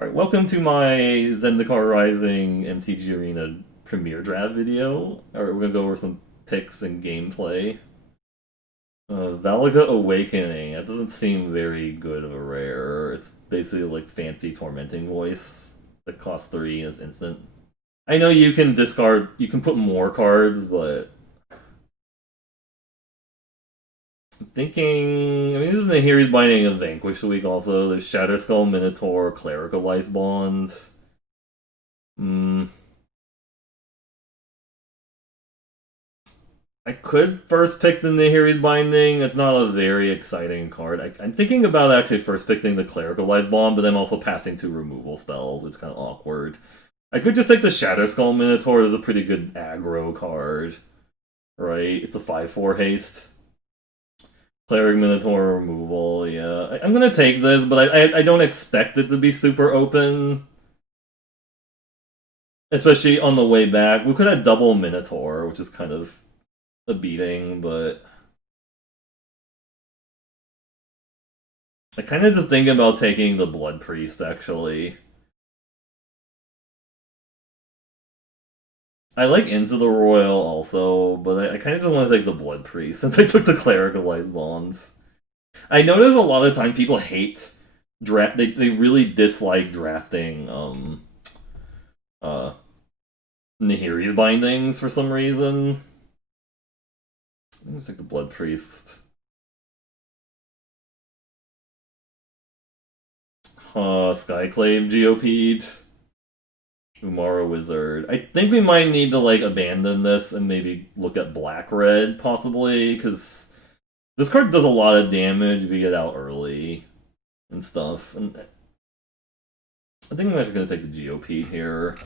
Alright, welcome to my Zendikar Rising MTG Arena premiere draft video. Alright, we're gonna go over some picks and gameplay. Valga Awakening, that doesn't seem very good of a rare. It's basically like fancy tormenting voice that costs 3 and is instant. I know you can discard, you can put more cards, but I'm thinking, I mean, this is the Hero's Binding of Vanquish week also. There's Shatterskull, Minotaur, Clerical Ice Bonds. Hmm. I could first pick the Nahiri's Binding. It's not a very exciting card. I'm thinking about actually first picking the Clerical Life Bomb, but then also passing 2 removal spells, which is kind of awkward. I could just take the Shatterskull Minotaur. It's a pretty good aggro card, right? It's a 5/4 haste. Cleric Minotaur removal, yeah. I'm gonna take this, but I don't expect it to be super open. Especially on the way back. We could have double Minotaur, which is kind of a beating, but I kind of just thinking about taking the Blood Priest, actually. I like Into the Royal also, but I kind of just want to take the Blood Priest since I took the Clericalized Bonds. I notice a lot of time people hate draft. They really dislike drafting uh Nahiri's bindings for some reason. I'm gonna take the Blood Priest. Skyclave GOP'd. Umara Wizard. I think we might need to like abandon this and maybe look at Black Red possibly, because this card does a lot of damage if you get out early and stuff. And I think I'm actually gonna take the GOP here.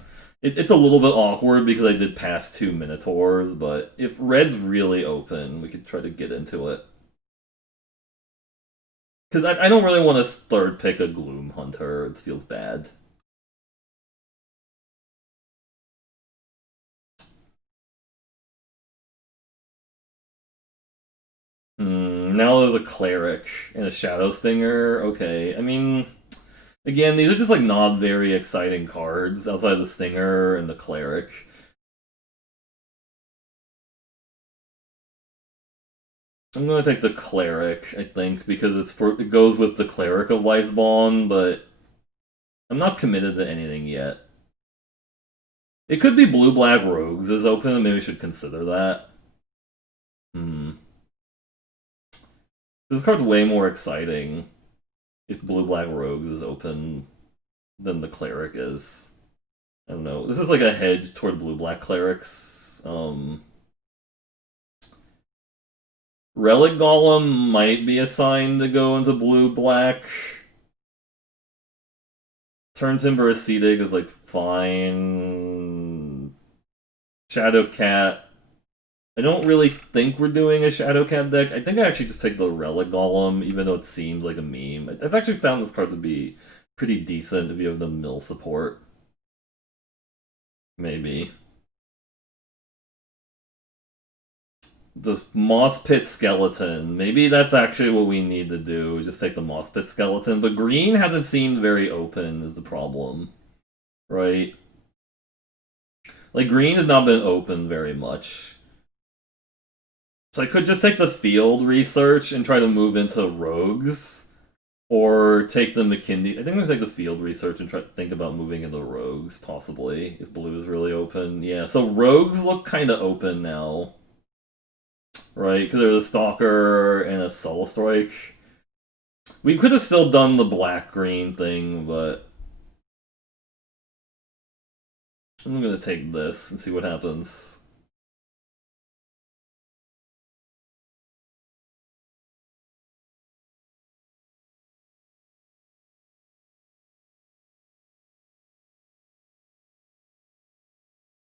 It's a little bit awkward because I did pass 2 Minotaurs, but if Red's really open, we could try to get into it. Because I don't really want to third pick a Gloom Hunter. It feels bad. Now there's a Cleric and a Shadow Stinger. Okay, I mean, again, these are just like not very exciting cards outside of the Stinger and the Cleric. I'm gonna take the Cleric, I think, because it goes with the Cleric of Life's Bond, but I'm not committed to anything yet. It could be Blue Black Rogues is open, maybe we should consider that. Hmm. This card's way more exciting if Blue Black Rogues is open than the Cleric is. I don't know. This is like a hedge toward Blue Black Clerics. Relic Golem might be a sign to go into Blue Black. Turn Timber Ascetic is like fine. Shadow Cat. I don't really think we're doing a Shadow Cat deck. I think I actually just take the Relic Golem, even though it seems like a meme. I've actually found this card to be pretty decent if you have the mill support. Maybe. The Moss Pit Skeleton. Maybe that's actually what we need to do. Just take the Moss Pit Skeleton. But green hasn't seemed very open is the problem. Right? Like, green has not been open very much. So I could just take the field research and try to move into rogues. Or take the McKinney. I think I'm going to take the field research and try to think about moving into rogues, possibly. If blue is really open. Yeah, so rogues look kind of open now. Right? Because there's a Stalker and a Soul Strike. We could have still done the black-green thing, but I'm gonna take this and see what happens.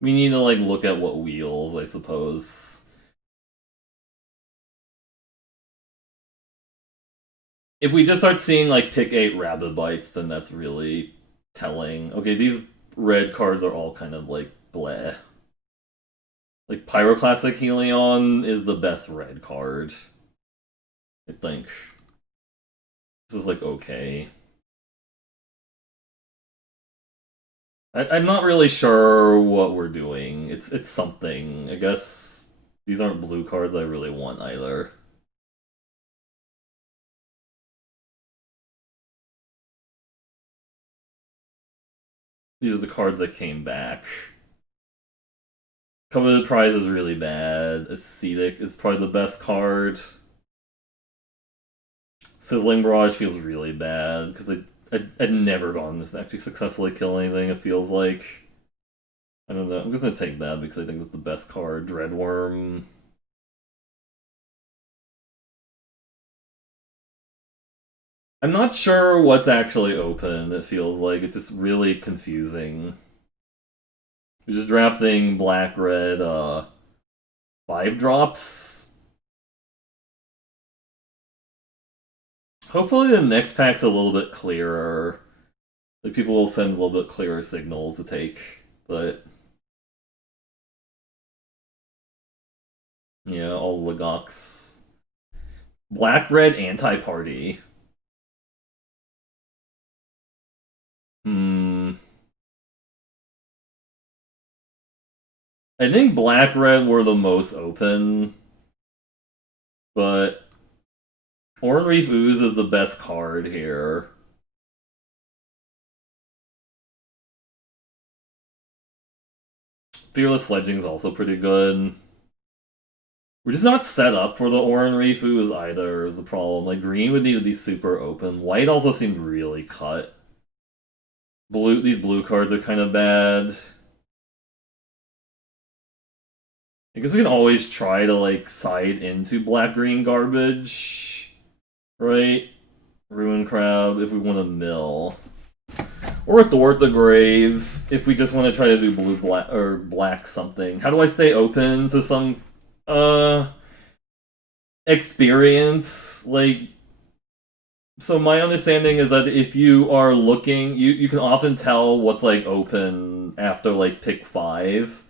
We need to like look at what wheels, I suppose. If we just start seeing like pick 8 rabbit bites, then that's really telling. Okay, these red cards are all kind of like bleh. Like Pyroclastic Helion is the best red card. I think. This is like okay. I'm not really sure what we're doing. It's something. I guess these aren't blue cards I really want either. These are the cards that came back. Coveted Prize is really bad. Ascetic is probably the best card. Sizzling Barrage feels really bad because I'd never gotten this to actually successfully kill anything, it feels like. I don't know. I'm just gonna take that because I think it's the best card. Dreadworm. I'm not sure what's actually open, it feels like. It's just really confusing. We're just drafting black, red, 5 drops. Hopefully the next pack's a little bit clearer. Like, people will send a little bit clearer signals to take, but... Yeah, all Legox. Black-red anti-party. I think black-red were the most open, but Oran Reef Ooze is the best card here. Fearless Sledging is also pretty good. We're just not set up for the Oran Reef Ooze either, is the problem. Like, green would need to be super open. White also seemed really cut. These blue cards are kind of bad. I guess we can always try to, like, side into black-green garbage. Right? Ruin Crab if we want to mill. Or Thwart the Grave if we just want to try to do blue, black, or black something. How do I stay open to some, experience? Like, so my understanding is that if you are looking, you can often tell what's, like, open after, like, pick 5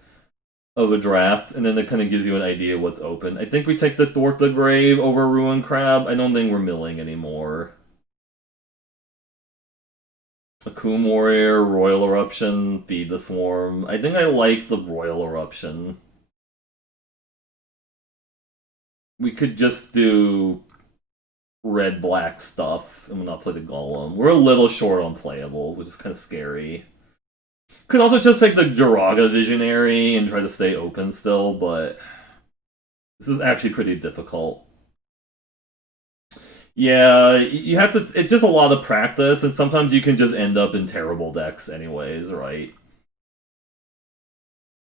of a draft, and then it kind of gives you an idea what's open. I think we take the Thwart the Grave over Ruin Crab. I don't think we're milling anymore. Akum Warrior, Royal Eruption, Feed the Swarm. I think I like the Royal Eruption. We could just do red-black stuff and not play the Golem. We're a little short on playable, which is kind of scary. Could also just take the Jiraga Visionary and try to stay open still, but this is actually pretty difficult. Yeah, you have to. It's just a lot of practice, and sometimes you can just end up in terrible decks, anyways, right?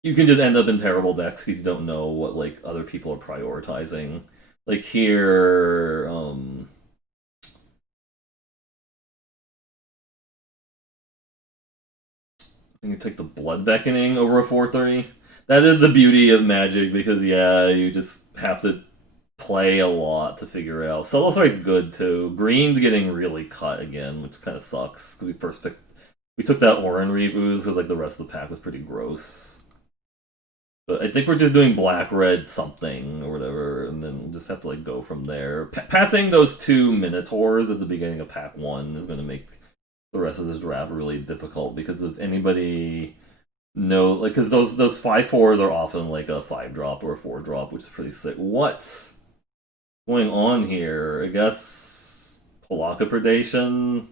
You can just end up in terrible decks because you don't know what, like, other people are prioritizing. Like here, you take the Blood Beckoning over a 4/3. That is the beauty of Magic because, yeah, you just have to play a lot to figure it out. Solo Strike's good too. Green's getting really cut again, which kind of sucks because we took that Oran Reef Ooze because, like, the rest of the pack was pretty gross. But I think we're just doing black, red, something or whatever, and then we'll just have to, like, go from there. Passing those 2 Minotaurs at the beginning of pack 1 is going to make the rest of this draft really difficult because if anybody know, like, because those 5/4s are often like a 5-drop or a 4-drop, which is pretty sick. What's going on here? I guess Polaka Predation.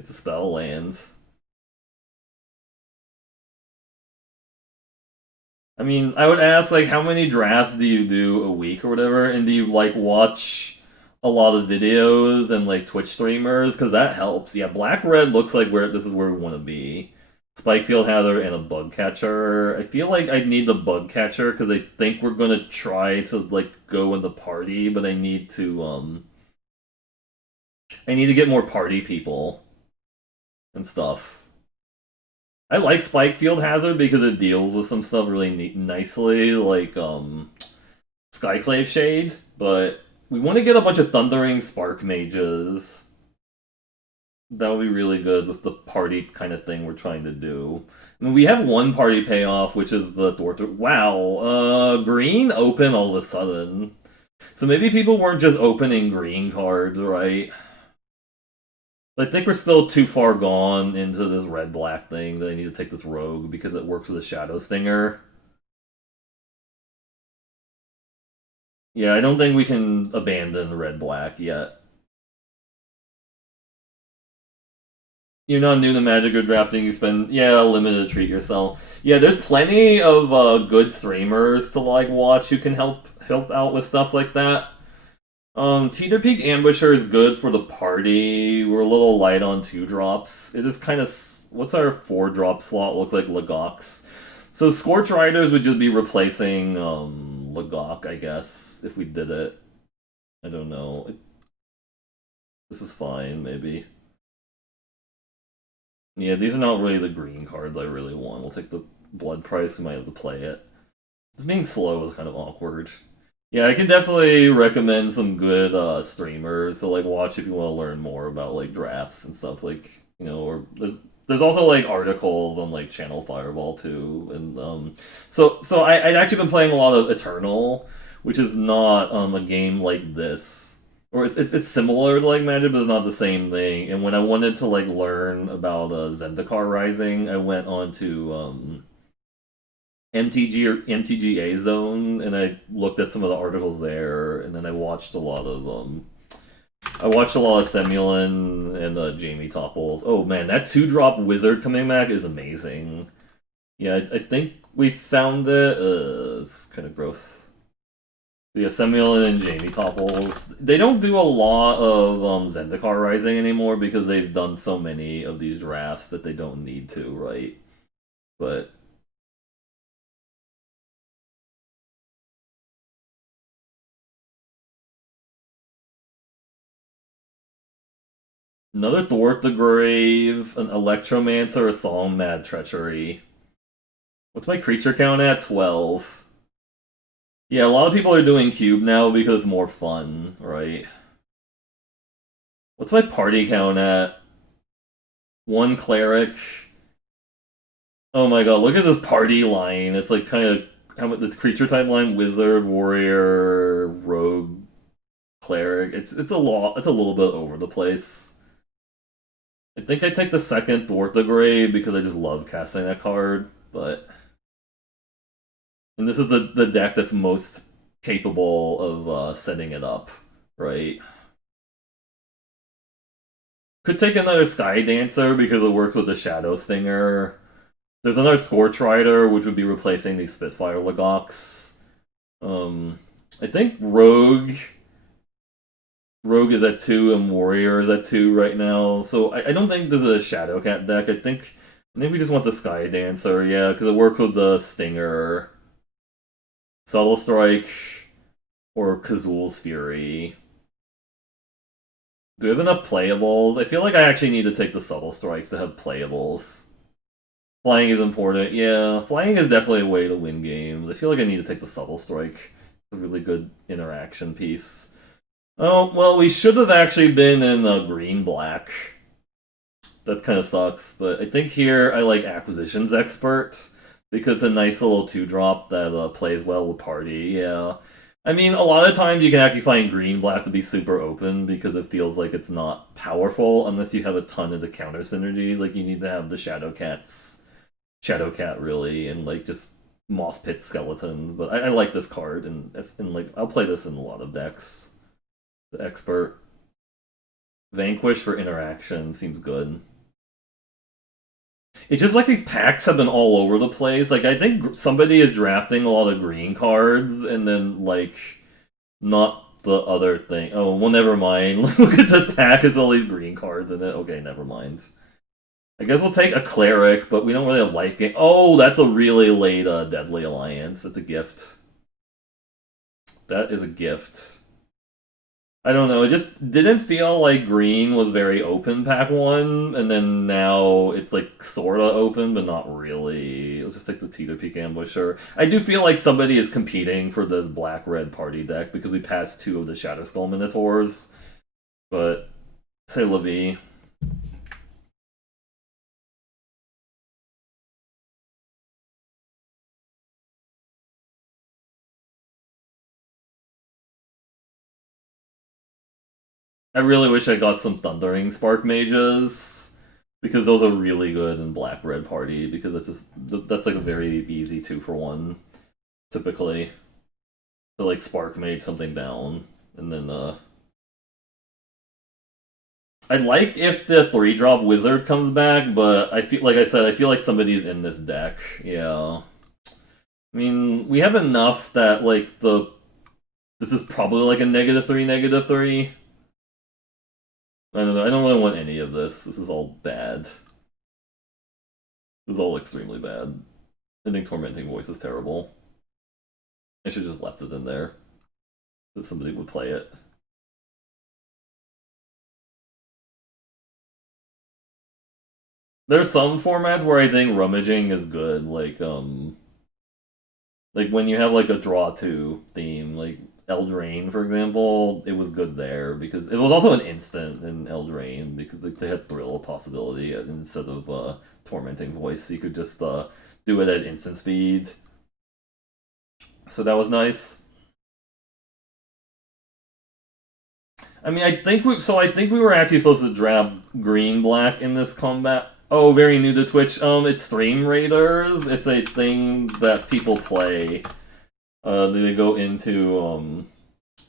It's a spell land. I mean, I would ask, like, how many drafts do you do a week or whatever, and do you, like, watch a lot of videos and, like, Twitch streamers? Because that helps. Yeah, black-red looks like this is where we want to be. Spikefield Hather and a Bug Catcher. I feel like I need the Bug Catcher because I think we're gonna try to, like, go in the party, but I need to get more party people and stuff. I like Spikefield Hazard because it deals with some stuff really nicely, like Skyclave Shade, but we want to get a bunch of Thundering Spark Mages. That would be really good with the party kind of thing we're trying to do. I mean, we have one party payoff, which is the Thorter. Wow, green open all of a sudden. So maybe people weren't just opening green cards, right? I think we're still too far gone into this red-black thing that I need to take this rogue because it works with a Shadow Stinger. Yeah, I don't think we can abandon red-black yet. You're not new to Magic or drafting. You spend a limited to treat yourself. Yeah, there's plenty of good streamers to like watch who can help out with stuff like that. Teeter Peak Ambusher is good for the party. We're a little light on 2 drops. It is kind of what's our 4 drop slot look like? Legox. So Scorch Riders would just be replacing Legok, I guess, if we did it. I don't know. This is fine, maybe. Yeah, these are not really the green cards I really want. We'll take the blood price. We might have to play it. Just being slow is kind of awkward. Yeah, I can definitely recommend some good streamers to like watch if you want to learn more about like drafts and stuff. Like or there's also like articles on like Channel Fireball too, and so I'd actually been playing a lot of Eternal, which is not a game like this, or it's similar to like Magic, but it's not the same thing. And when I wanted to like learn about Zendikar Rising, I went on to MTG or MTGA Zone, and I looked at some of the articles there, and then I watched a lot of Semulin and Jamie Topples. Oh man, that 2 drop wizard coming back is amazing. Yeah, I think we found it. It's kind of gross. Yeah, Semulin and Jamie Topples. They don't do a lot of Zendikar Rising anymore because they've done so many of these drafts that they don't need to, right? But another Thwart the Grave, an Electromancer, a Solemn Mad Treachery. What's my creature count at? 12. Yeah, a lot of people are doing cube now because it's more fun, right? What's my party count at? 1 cleric. Oh my god, look at this party line. It's like kind of how much the creature type line: wizard, warrior, rogue, cleric. It's a lot. It's a little bit over the place. I think I take the second Thwart the Grave because I just love casting that card, but and this is the deck that's most capable of setting it up, right? Could take another Sky Dancer because it works with the Shadow Stinger. There's another Scorch Rider, which would be replacing the Spitfire Legox. I think Rogue is at 2 and Warrior is at 2 right now. So I don't think there's a Shadowcat deck. I think we just want the Sky Dancer, yeah, because it works with the Stinger, Subtle Strike, or Kazul's Fury. Do we have enough playables? I feel like I actually need to take the Subtle Strike to have playables. Flying is important. Yeah, flying is definitely a way to win games. I feel like I need to take the Subtle Strike. It's a really good interaction piece. Oh, well, we should have actually been in green-black. That kind of sucks, but I think here I like Acquisitions Expert because it's a nice little 2 drop that plays well with party, yeah. I mean, a lot of times you can actually find green-black to be super open because it feels like it's not powerful unless you have a ton of the counter synergies. Like, you need to have the Shadowcat really, and like just Moss Pit skeletons. But I like this card, and like I'll play this in a lot of decks. The Expert. Vanquish for interaction seems good. It's just like these packs have been all over the place. Like I think somebody is drafting a lot of green cards and then like not the other thing. Oh well, never mind. Look at this pack. It's all these green cards in it. Okay, never mind. I guess we'll take a cleric, but we don't really have life gain. Oh, that's a really late Deadly Alliance. It's a gift. That is a gift. I don't know. It just didn't feel like green was very open pack one, and then now it's like sorta open, but not really. Let's just take the Teeter Peak Ambusher. I do feel like somebody is competing for this black red party deck because we passed 2 of the Shadow Skull Minotaurs. But say Levi. I really wish I got some Thundering Spark Mages, because those are really good in Black-Red Party, because that's like a very easy 2-for-1, typically. To like Spark Mage something down, and then I'd like if the 3-drop Wizard comes back, but I feel like I said, I feel like somebody's in this deck. Yeah. I mean, we have enough that like this is probably like a -3, -3. I don't know. I don't really want any of this. This is all bad. This is all extremely bad. I think Tormenting Voice is terrible. I should just left it in there, so somebody would play it. There's some formats where I think rummaging is good, like when you have like a draw 2 theme, like Eldraine, for example, it was good there because it was also an instant in Eldraine because like, they had Thrill possibility instead of Tormenting Voice. So you could just do it at instant speed. So that was nice. I mean, I think we were actually supposed to draft green black in this combat. Oh, very new to Twitch. It's Stream Raiders. It's a thing that people play. They go into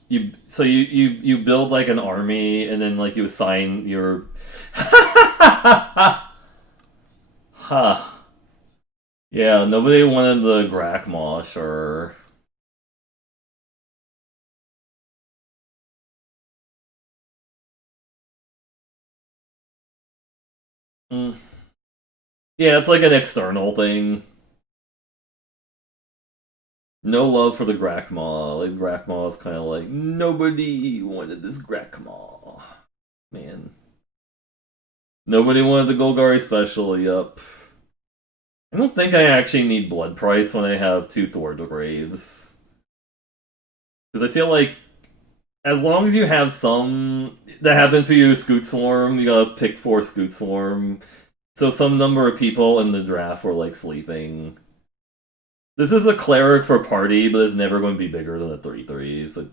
you build like an army and then like you assign your huh. Yeah, nobody wanted the Grakmosh or mm. Yeah, it's like an external thing. No love for the Grakmaw. Like Grakmaw is kind of like nobody wanted this Grakmaw. Man, nobody wanted the Golgari special. Yup. I don't think I actually need Blood Price when I have 2 Thor Graves. Because I feel like as long as you have some that happen for you, Scoot Swarm, you gotta pick 4 Scoot Swarm. So some number of people in the draft were like sleeping. This is a cleric for party, but it's never going to be bigger than a 3/3, so it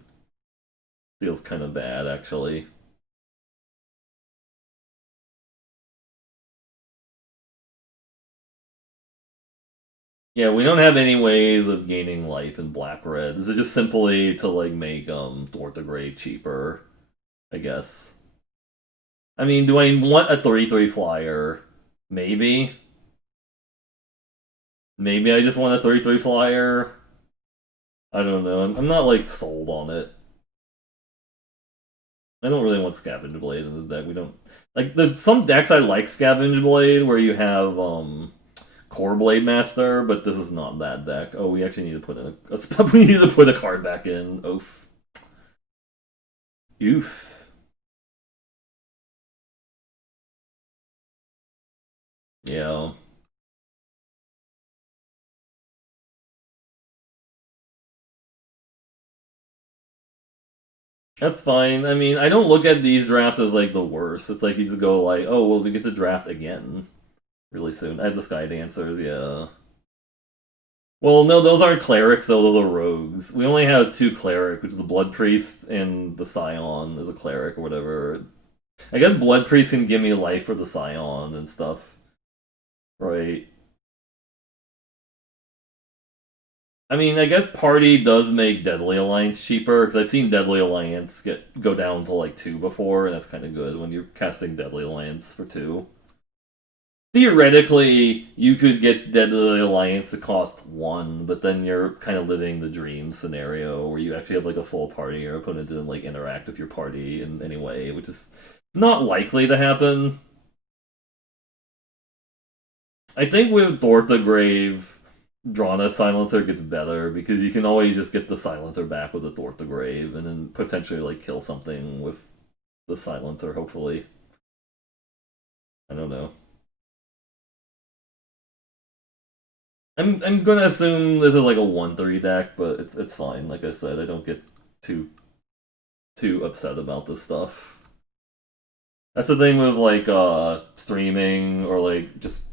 feels kind of bad, actually. Yeah, we don't have any ways of gaining life in black-red. This is just simply to, like, make, Thortograde cheaper, I guess. I mean, do I want a 3/3 flyer? Maybe. Maybe I just want a 3/3 flyer. I don't know. I'm not, like, sold on it. I don't really want Scavenge Blade in this deck. We don't... Like, there's some decks I like Scavenge Blade where you have, Core Blade Master, but this is not that deck. Oh, we actually need to put we need to put a card back in. Oof. Oof. Yeah. That's fine. I mean, I don't look at these drafts as like the worst. It's like you just go like, oh well, we get to draft again really soon. I have the Sky Dancers, yeah. Well, no, those aren't clerics though. Those are rogues. We only have 2 cleric, which is the Blood Priest and the Scion as a cleric or whatever. I guess Blood Priest can give me life for the Scion and stuff, right? I mean, I guess Party does make Deadly Alliance cheaper, because I've seen Deadly Alliance go down to like 2 before, and that's kind of good when you're casting Deadly Alliance for 2. Theoretically, you could get Deadly Alliance to cost 1, but then you're kind of living the dream scenario where you actually have like a full party, your opponent didn't like interact with your party in any way, which is not likely to happen. I think with Grave, Drana Silencer gets better because you can always just get the Silencer back with a Grave and then potentially like kill something with the Silencer, hopefully. I don't know. I'm gonna assume this is like a 1/3 deck, but it's fine. Like I said, I don't get too upset about this stuff. That's the thing with like streaming or like just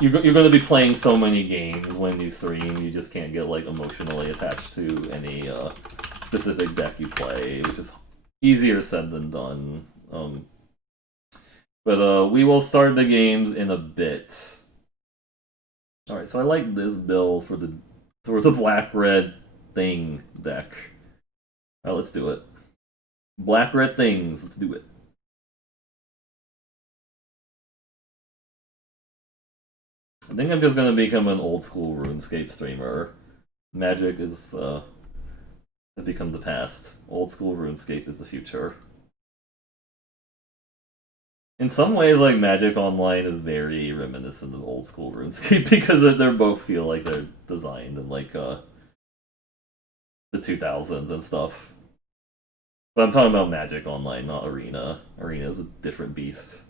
you're going to be playing so many games when you stream, you just can't get like emotionally attached to any specific deck you play, which is easier said than done. But we will start the games in a bit. Alright, so I like this build for the black red thing deck. Alright, let's do it. Black red things, let's do it. I think I'm just gonna become an old school RuneScape streamer. Magic is has become the past. Old school RuneScape is the future. In some ways, like Magic Online is very reminiscent of old school RuneScape because they both feel like they're designed in like the 2000s and stuff. But I'm talking about Magic Online, not Arena. Arena is a different beast.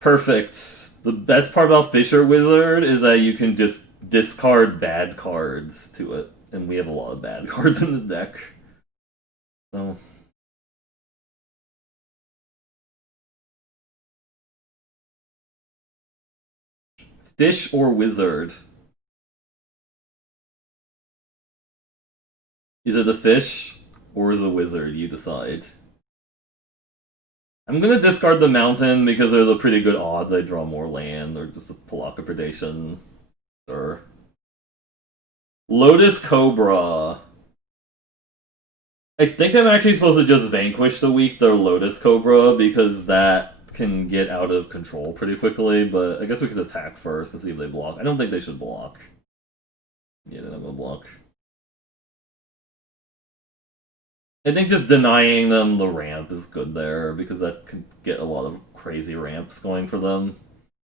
Perfect. The best part about Fisher Wizard is that you can just discard bad cards to it, and we have a lot of bad cards in this deck. So. Fish or wizard? Is it a fish or is it a wizard? You decide. I'm gonna discard the mountain because there's a pretty good odds I draw more land or just a Palaka predation. Sure. Lotus Cobra. I think I'm actually supposed to just vanquish the weak their Lotus Cobra because that can get out of control pretty quickly, but I guess we could attack first and see if they block. I don't think they should block. Yeah, they're not gonna block. I think just denying them the ramp is good there, because that could get a lot of crazy ramps going for them.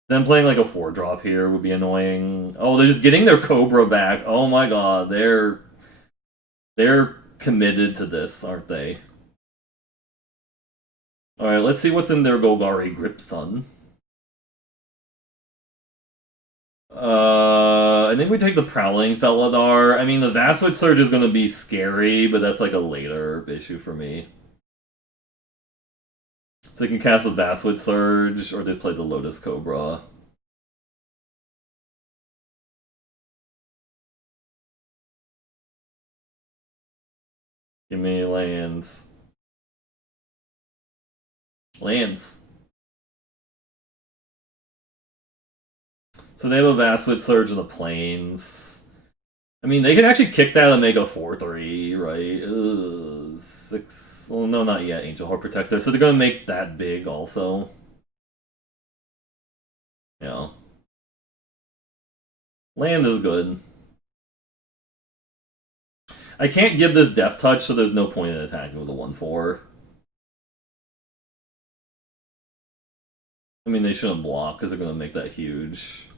Them playing like a 4-drop here would be annoying. Oh, they're just getting their Cobra back. Oh my god, they're committed to this, aren't they? Alright, let's see what's in their Golgari Gripsun. I think we take the Prowling Felidar. I mean, the Vastwood Surge is going to be scary, but that's like a later issue for me. So you can cast the Vastwood Surge, or they play the Lotus Cobra. Give me lands. Lands. So they have a Vastwood Surge in the Plains. I mean, they can actually kick that and make a 4-3, right? Ugh, 6... Well, no, not yet, Angel Heart Protector. So they're gonna make that big also. Yeah. Land is good. I can't give this Death Touch, so there's no point in attacking with a 1-4. I mean, they shouldn't block, because they're gonna make that huge.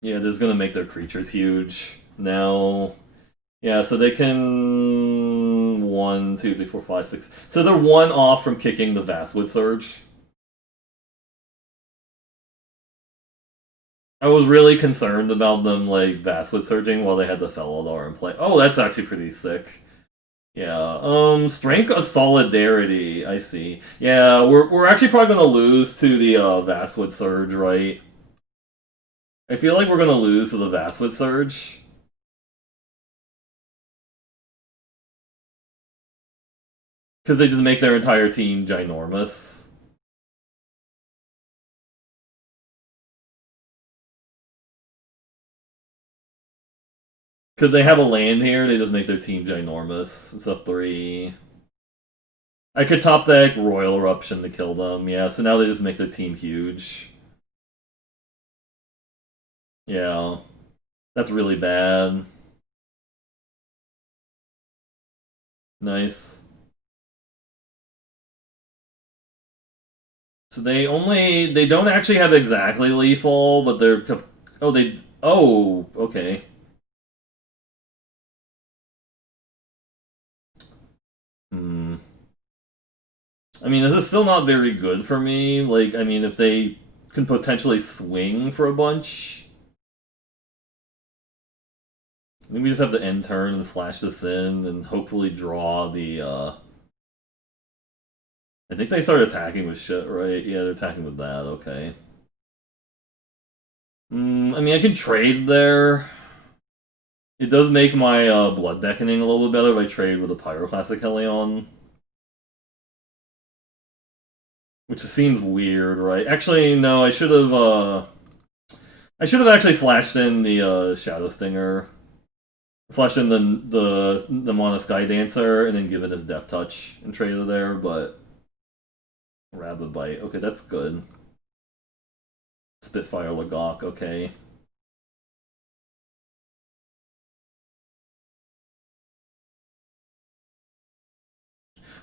Yeah, they're just gonna make their creatures huge. Now... Yeah, so they can... 1, 2, 3, 4, 5, 6... So they're 1 off from kicking the Vastwood Surge. I was really concerned about them, like, Vastwood Surging while they had the Felidar in play. Oh, that's actually pretty sick. Yeah, Strength of Solidarity, I see. Yeah, we're actually probably gonna lose to the, Vastwood Surge, right? I feel like we're gonna lose to the Vastwood Surge. Because they just make their entire team ginormous. Could they have a land here? They just make their team ginormous. It's a 3. I could top deck Royal Eruption to kill them. Yeah, so now they just make their team huge. Yeah. That's really bad. Nice. So they don't actually have exactly lethal, but they're... Oh, okay. Hmm. I mean, this is still not very good for me. Like, I mean, if they can potentially swing for a bunch... I think we just have to end turn and flash this in and hopefully draw the, I think they started attacking with shit, right? Yeah, they're attacking with that, okay. I mean, I can trade there. It does make my Blood Beckoning a little bit better if I trade with a Pyroclastic Helion. Which seems weird, right? Actually, no, I should have actually flashed in the Shadow Stinger. Flashed in the Mana Sky Dancer and then given his Death Touch and traded there, but Rabid Bite. Okay, that's good. Spitfire Lagok, okay.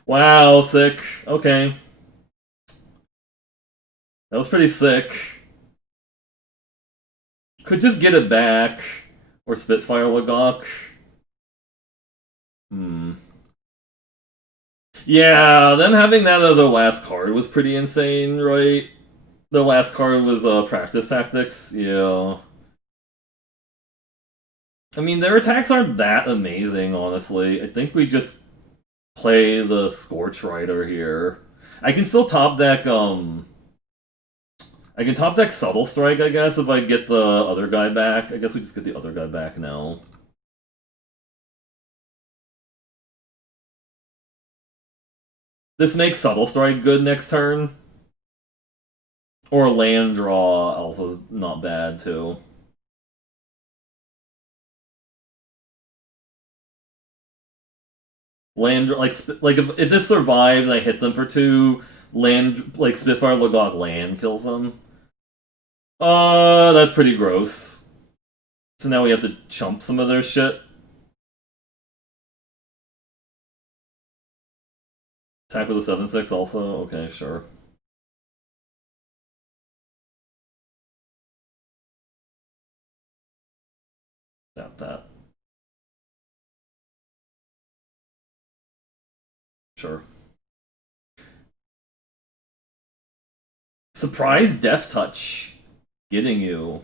Wow, sick. Okay. That was pretty sick. Could just get it back. Or Spitfire Lagok. Hmm. Yeah, them having that as their last card was pretty insane, right? Their last card was Practice Tactics. Yeah. I mean, their attacks aren't that amazing, honestly. I think we just play the Scorch Rider here. I can still top deck, I can top deck Subtle Strike, I guess, if I get the other guy back. I guess we just get the other guy back now. This makes Subtle Strike good next turn. Or land draw also is not bad, too. Land, like if this survives I hit them for 2, land, like Spitfire Lagok land kills them. That's pretty gross. So now we have to chump some of their shit. Attack with a 7/6 also? Okay, sure. Tap that. Sure. Surprise Death Touch. Getting you.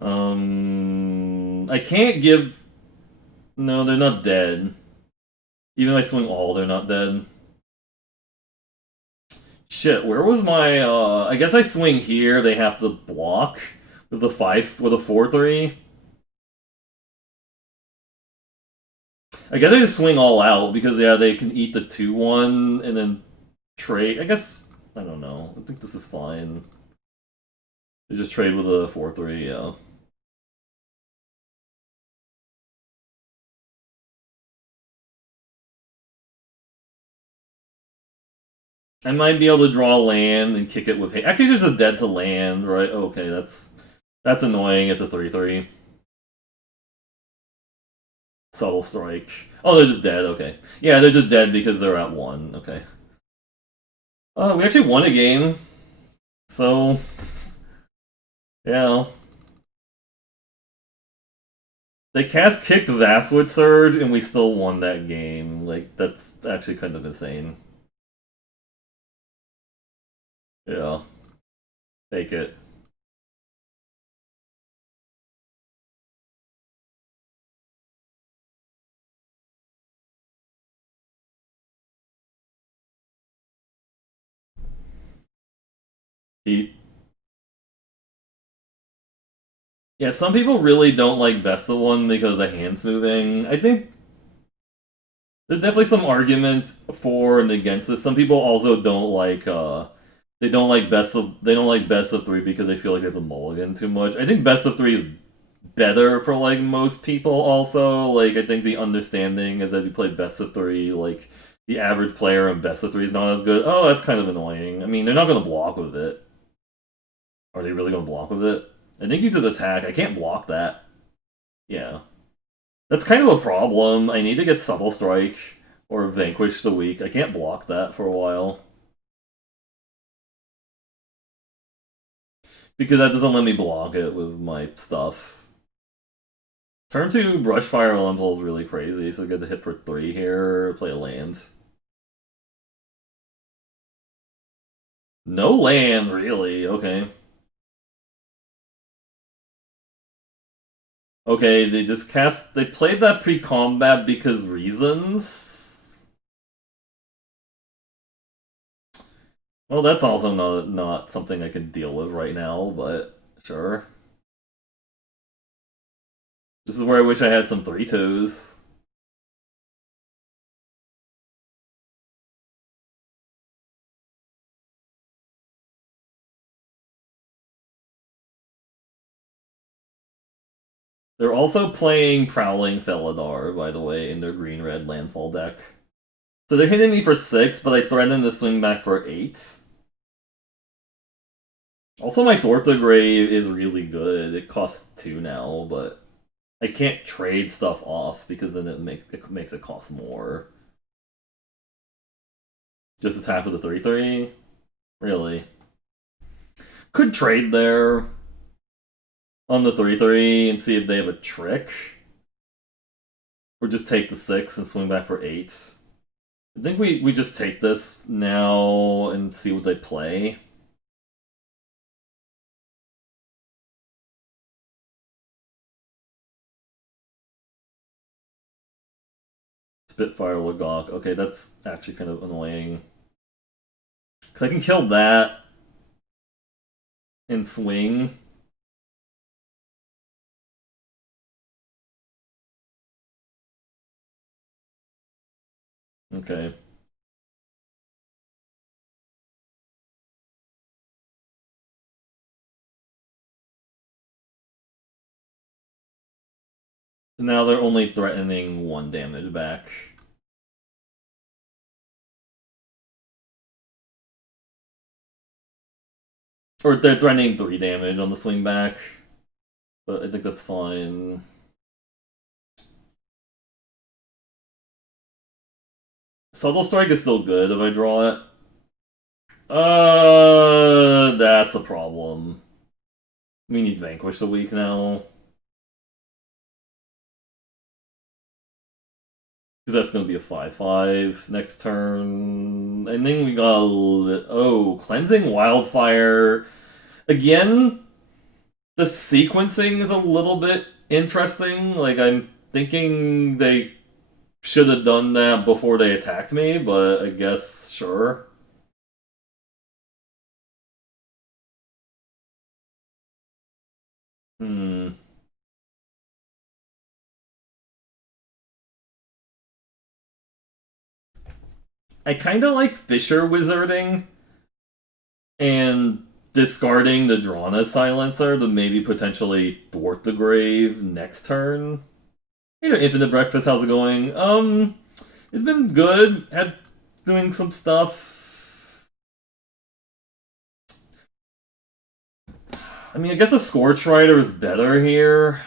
I can't give... No, they're not dead. Even if I swing all, they're not dead. Shit, where was my, I guess I swing here, they have to block with the 5, with a 4/3. I guess I just swing all out, because, yeah, they can eat the 2/1, and then trade, I guess, I don't know, I think this is fine. They just trade with a 4/3, yeah. I might be able to draw land and kick it with hate. Actually, there's a dead to land, right? Okay, that's annoying. It's a 3/3. Subtle strike. Oh, they're just dead. Okay, yeah, they're just dead because they're at 1. Okay. We actually won a game, so yeah. They cast kicked Vastwood Surge and we still won that game. Like that's actually kind of insane. Yeah, take it. He Yeah, some people really don't like Best of One because of the hands moving. I think there's definitely some arguments for and against this. Some people also don't like they don't like best of 3 because they feel like they have a mulligan too much. I think best of 3 is better for like most people also. Like I think the understanding is that if you play best of 3, like the average player in best of 3 is not as good. Oh, that's kind of annoying. I mean, they're not gonna block with it. Are they really gonna block with it? I think you just attack. I can't block that. Yeah. That's kind of a problem. I need to get Subtle Strike or Vanquish the Weak. I can't block that for a while. Because that doesn't let me block it with my stuff. Turn 2 Brushfire Elemental is really crazy, so get the hit for 3 here, play a land. No land, really, okay. Okay, they played that pre-combat because reasons? Well, that's also not something I can deal with right now, but sure. This is where I wish I had some 3/2s. They're also playing Prowling Felidar, by the way, in their green-red landfall deck. So they're hitting me for 6, but I threaten to swing back for 8. Also, my Grave is really good. It costs 2 now, but I can't trade stuff off because then it makes it cost more. Just attack with a 3/3? Really? Could trade there on the 3/3 and see if they have a trick. Or just take the 6 and swing back for 8. I think we just take this now and see what they play. Spitfire Lagok. Okay, that's actually kind of annoying. Because I can kill that and swing. Okay. So now they're only threatening 1 damage back. Or they're threatening 3 damage on the swing back. But I think that's fine. Subtle Strike is still good if I draw it. That's a problem. We need Vanquish the Weak now. Because that's going to be a 5/5 next turn. And then we got... Oh, Cleansing Wildfire. Again, the sequencing is a little bit interesting. Like, I'm thinking they should have done that before they attacked me, but I guess, sure. Hmm. I kind of like Fissure Wizarding and discarding the Drana Silencer to maybe potentially thwart the grave next turn. You know, Infinite Breakfast, how's it going? It's been good. Had doing some stuff. I mean, I guess a Scorch Rider is better here.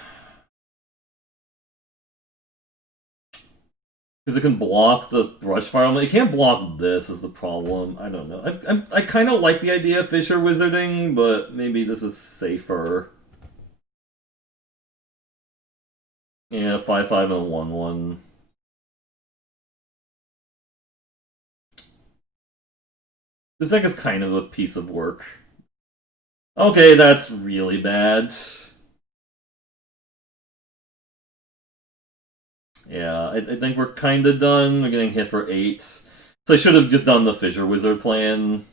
Because it can block the Brush Fire. It can't block this is the problem. I don't know. I kind of like the idea of Fissure Wizarding, but maybe this is safer. Yeah, 5/5 and 1/1. This deck is kind of a piece of work. Okay, that's really bad. Yeah, I think we're kind of done. We're getting hit for 8. So I should have just done the Fissure Wizard plan.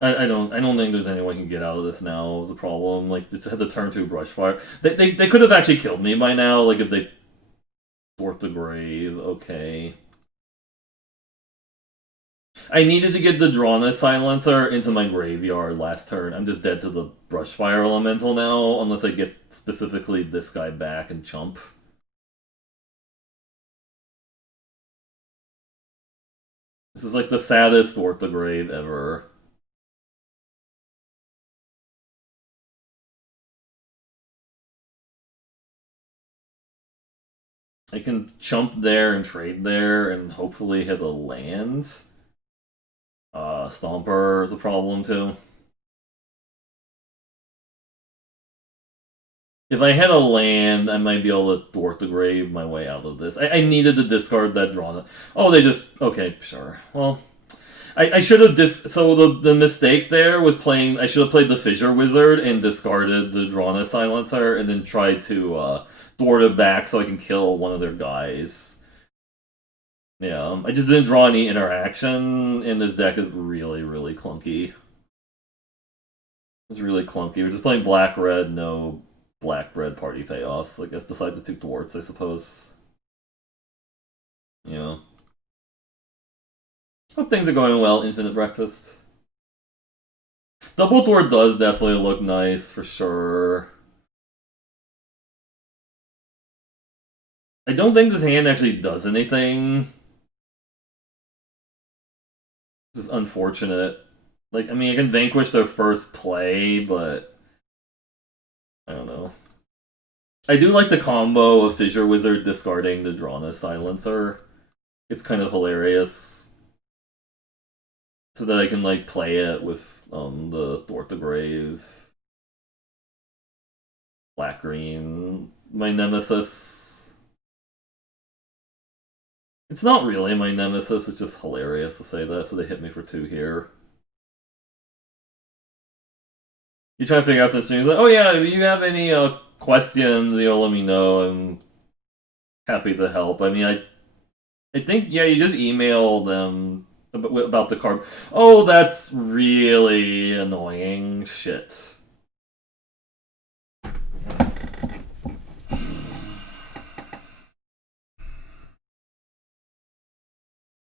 I don't think there's any way I can get out of this now is the problem. Like, just had the turn 2 brush fire. They could have actually killed me by now, like if they thwart the grave. Okay. I needed to get the Drana Silencer into my graveyard last turn. I'm just dead to the Brushfire Elemental now, unless I get specifically this guy back and chump. This is like the saddest Thwart the Grave ever. I can chump there and trade there and hopefully hit a land. Stomper is a problem too. If I had a land, I might be able to thwart the grave my way out of this. I needed to discard that drawn. Oh, they just okay, sure. Well, I should have so the mistake there was playing. I should have played the Fissure Wizard and discarded the Drana Silencer and then tried to thwart it back so I can kill one of their guys. Yeah, I just didn't draw any interaction, and this deck is really, really clunky. It's really clunky. We're just playing black red, no black red party payoffs. I guess besides the two thwarts, I suppose. Yeah. Hope things are going well. Infinite breakfast. Double thwart does definitely look nice for sure. I don't think this hand actually does anything. This is unfortunate. Like, I mean, I can vanquish their first play, but I don't know. I do like the combo of Fissure Wizard discarding the Drana Silencer. It's kind of hilarious. So that I can, like, play it with the Thwart the Grave. Black Green. My nemesis. It's not really my nemesis, it's just hilarious to say that, so they hit me for 2 here. You try to figure out some streams, like, oh yeah, if you have any questions, let me know. I'm happy to help. I mean, I think, yeah, you just email them about the card. Oh, that's really annoying. Shit.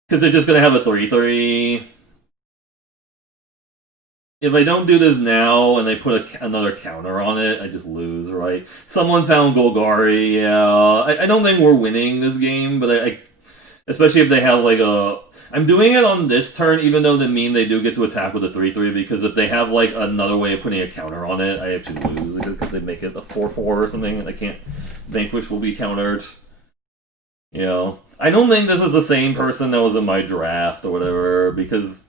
Because they're just gonna have a 3/3. If I don't do this now and they put another counter on it, I just lose, right? Someone found Golgari, yeah. I don't think we're winning this game, but especially if they have like a. I'm doing it on this turn, even though that mean they do get to attack with a 3/3, because if they have like another way of putting a counter on it, I actually lose because they make it a 4/4 or something, and I can't. Vanquish will be countered. I don't think this is the same person that was in my draft or whatever, because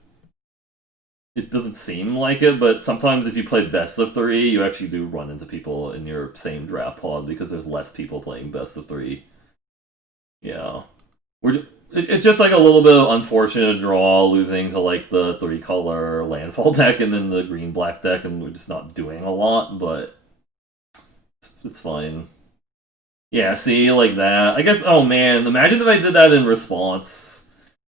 it doesn't seem like it, but sometimes if you play best of 3, you actually do run into people in your same draft pod because there's less people playing best of 3. Yeah. It's just like a little bit of unfortunate draw, losing to like the 3-color landfall deck and then the green-black deck, and we're just not doing a lot, but it's fine. Yeah, see, like that. I guess, oh man, imagine if I did that in response.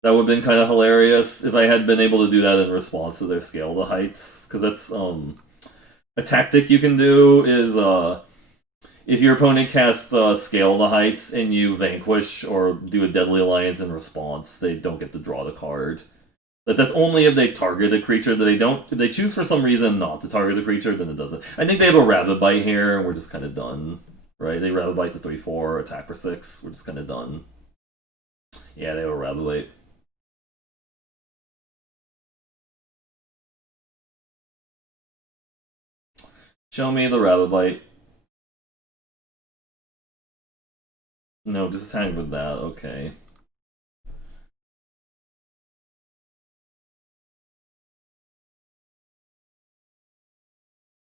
That would have been kind of hilarious if I had been able to do that in response to their Scale to Heights, because that's a tactic you can do is if your opponent casts Scale to Heights and you vanquish or do a Deadly Alliance in response, they don't get to draw the card. But that's only if they target a creature. That they don't. If they choose for some reason not to target the creature, then it doesn't. I think they have a Rabbit Bite here, and we're just kind of done. Right? They Rabbit Bite to 3/4, attack for 6. We're just kind of done. Yeah, they have a Rabbit Bite. Show me the Rabbit Bite. No, just attack with that. Okay.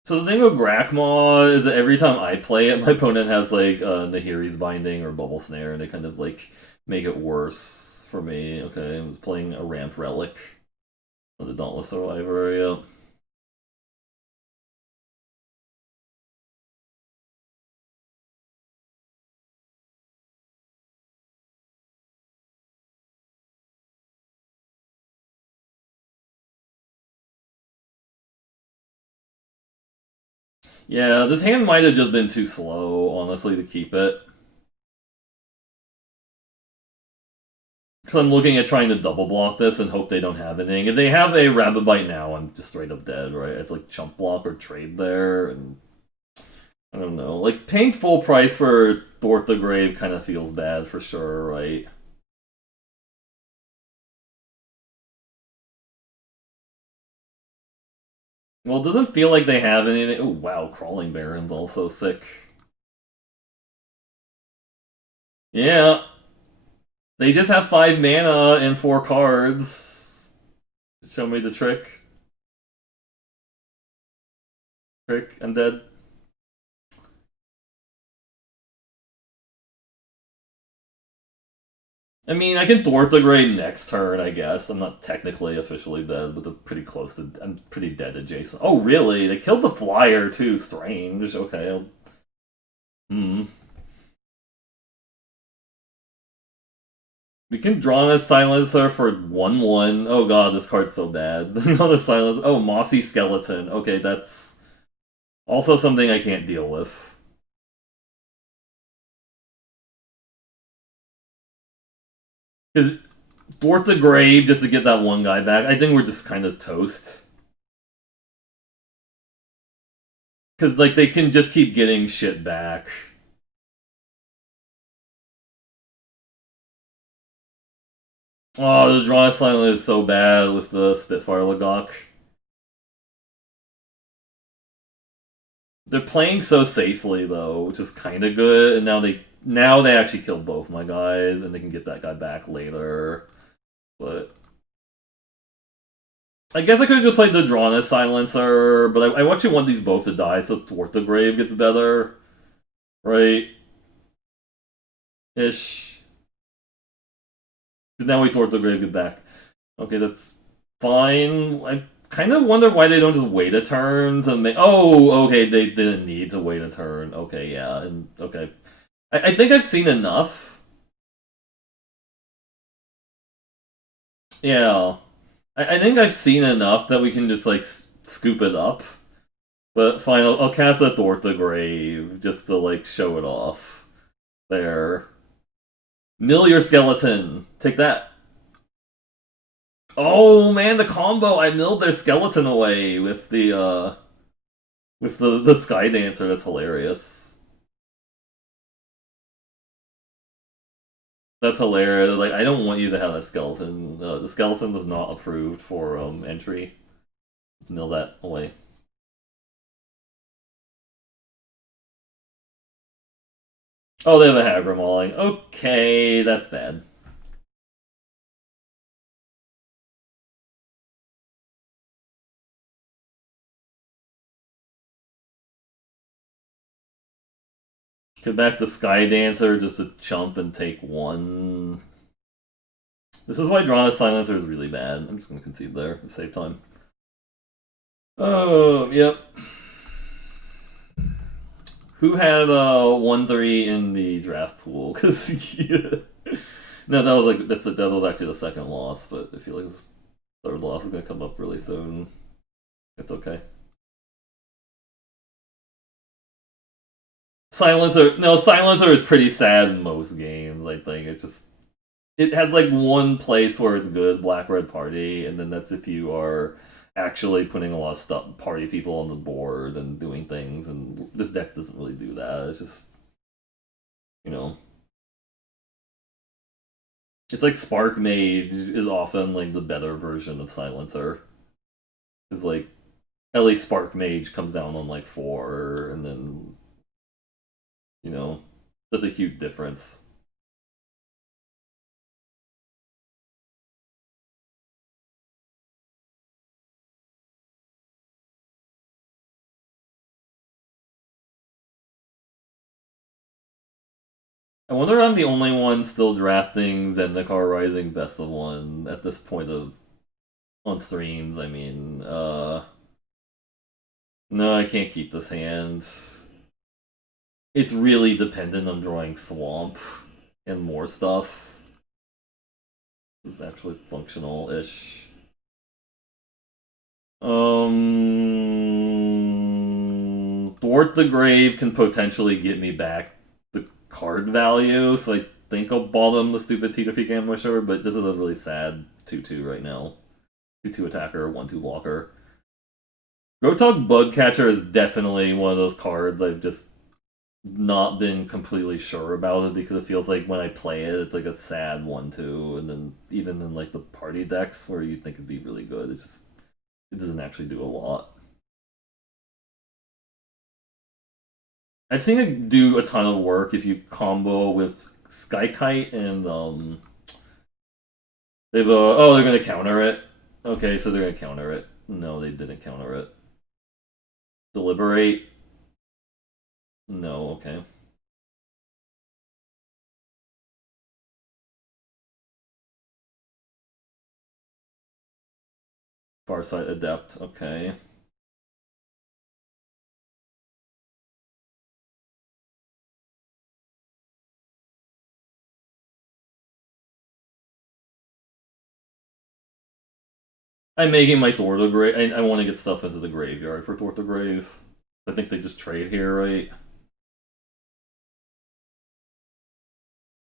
So the thing with Grakmaw is that every time I play it, my opponent has like Nahiri's Binding or Bubble Snare, and they kind of like make it worse for me. Okay, I was playing a Ramp Relic of the Dauntless Survivor. Yep. Yeah, this hand might have just been too slow, honestly, to keep it. Because I'm looking at trying to double block this and hope they don't have anything. If they have a Rabbit Bite now, I'm just straight up dead, right? I have to like chump block or trade there, and I don't know. Like, paying full price for Thwart the Grave kind of feels bad for sure, right? Well, it doesn't feel like they have anything. Oh, wow, Crawling Baron's also sick. Yeah. They just have 5 mana and 4 cards. Show me the trick. Trick, I'm dead. I mean, I can Thwart the Grave next turn, I guess. I'm not technically officially dead, but I'm pretty close to. I'm pretty dead adjacent. Oh, really? They killed the flyer, too. Strange. Okay. Hmm. We can draw a silencer for 1/1. Oh god, this card's so bad. Draw a silencer. Oh, Mossy Skeleton. Okay, that's also something I can't deal with. Because Thwart the Grave just to get that one guy back, I think we're just kind of toast. Because, like, they can just keep getting shit back. Oh, the draw silent is so bad with the Spitfire Lagok. They're playing so safely though, which is kind of good. And now they actually killed both my guys, and they can get that guy back later. But I guess I could have just played the Drana Silencer, but I actually want these both to die, so Thwart the Grave gets better, right? Ish. Because now we Thwart the Grave get back. Okay, that's fine. I kind of wonder why they don't just wait a turn to make. Oh, okay, they didn't need to wait a turn. Okay, yeah, and okay. I think I've seen enough. Yeah. I think I've seen enough that we can just, like, scoop it up. But fine, I'll cast a Thwart the Grave just to, like, show it off. There. Mill your skeleton. Take that. Oh man, the combo! I milled their skeleton away with the Sky Dancer. That's hilarious. That's hilarious. Like, I don't want you to have that skeleton. The skeleton was not approved for entry. Let's mill that away. Oh, they have a Hagra Mauling. Okay, that's bad. Get back the Sky Dancer just to chump and take one. This is why Drana Silencer is really bad. I'm just gonna concede there to save time. Oh, yep. Who had 1-3 in the draft pool? Because yeah. No, that was like that was actually the second loss, but I feel like this third loss is gonna come up really soon. It's okay. Silencer is pretty sad in most games. I think it's just it has like one place where it's good, Black Red Party, and then that's if you are actually putting a lot of stuff, party people on the board and doing things. And this deck doesn't really do that. It's just, you know, it's like Spark Mage is often like the better version of Silencer. It's like at least Spark Mage comes down on like 4, and then you know that's a huge difference. I wonder if I'm the only one still drafting Zendikar Rising Best of One at this point of on streams. I mean, no, I can't keep this hand. It's really dependent on drawing Swamp and more stuff. This is actually functional-ish. Thwart the Grave can potentially get me back the card value, so I think I'll bottom the stupid T-Defeat Ambusher, but this is a really sad 2-2 right now. 2-2 attacker, 1-2 blocker. Roadhog Bugcatcher is definitely one of those cards I've just not been completely sure about it, because it feels like when I play it, it's like a sad 1-2, and then even in like the party decks where you think it'd be really good, it doesn't actually do a lot. I've seen it do a ton of work if you combo with Skykite and they're gonna counter it. Okay, so they're gonna counter it. No, they didn't counter it. Deliberate. No, okay. Farsight Adept, okay. I'm making my Grave. I want to get stuff into the graveyard for Grave. I think they just trade here, right?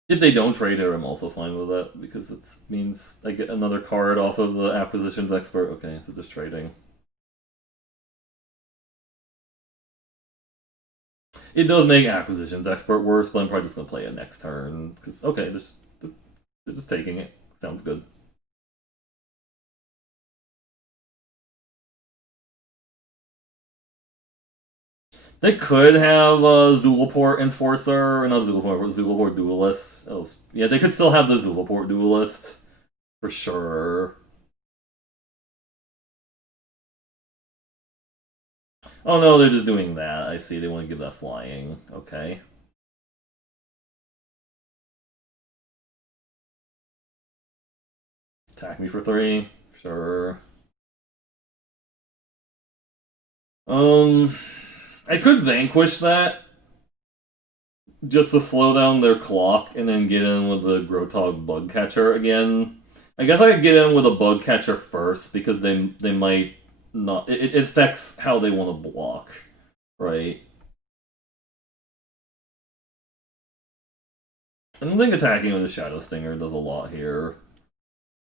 If they don't trade here, I'm also fine with that because it means I get another card off of the acquisitions expert. Okay, so just trading. It does make acquisitions expert worse, but I'm probably just gonna play it next turn because okay, they're just taking it. Sounds good. They could have a Zulaport Enforcer, or not Zulaport, Zulaport Duelist. Yeah, they could still have the Zulaport Duelist for sure. Oh no, they're just doing that. I see. They want to give that flying. Okay. Attack me for 3. Sure. Um, I could vanquish that just to slow down their clock and then get in with the Grotog Bug Catcher again. I guess I could get in with a Bug Catcher first because they might not. It affects how they want to block, right? I don't think attacking with a Shadow Stinger does a lot here.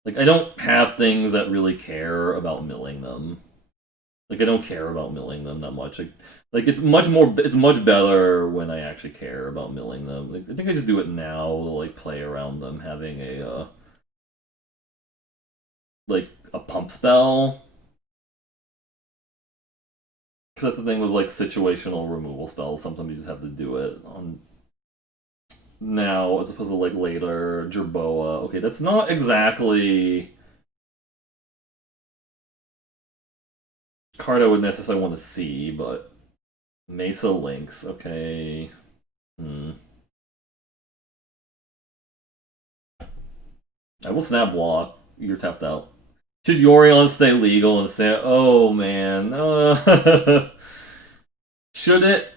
Like, I don't have things that really care about milling them. Like, I don't care about milling them that much. Like it's much more. It's much better when I actually care about milling them. Like, I think I just do it now to like play around them having a like a pump spell. Because that's the thing with like situational removal spells. Sometimes you just have to do it on now as opposed to like later. Jerboa. Okay, that's not exactly card I would necessarily want to see, but Mesa Lynx. Okay. Hmm. I will snap block. You're tapped out. Should Yorion stay legal and say, oh man, should it?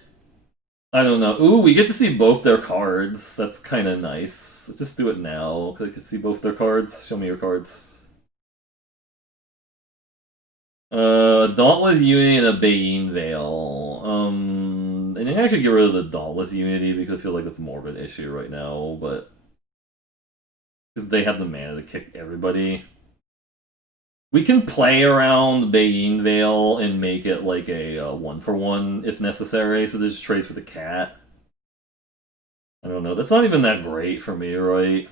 I don't know. Ooh, we get to see both their cards. That's kind of nice. Let's just do it now, because I can see both their cards. Show me your cards. Dauntless Unity and a Bayin Veil. I think I should get rid of the Dauntless Unity because I feel like it's more of an issue right now, but because they have the mana to kick everybody. We can play around Bayin Veil and make it like a 1-for-1 if necessary, so this trades for the cat. I don't know. That's not even that great for me, right?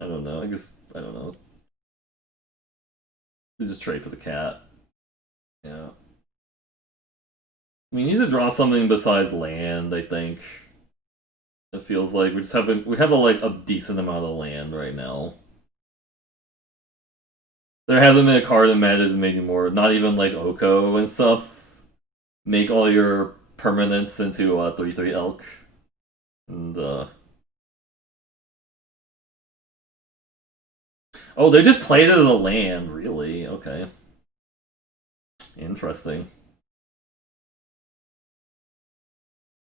I don't know. I guess, I don't know. They just trade for the cat. Yeah. We need to draw something besides land, I think. It feels like we have like a decent amount of land right now. There hasn't been a card in Magic that made you more, not even like Oko and stuff. Make all your permanents into 3/3 elk. And oh, they just played it as a land, really? Okay. Interesting.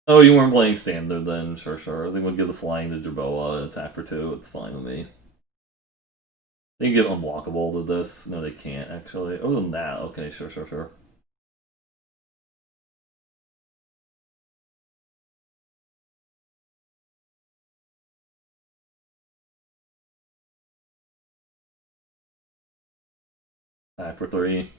Oh, you weren't playing standard then? Sure, sure. They would give the flying to Jerboa and attack for 2. It's fine with me. They can give unblockable to this. No, they can't, actually. Other than that, okay, sure, sure, sure. Attack for 3.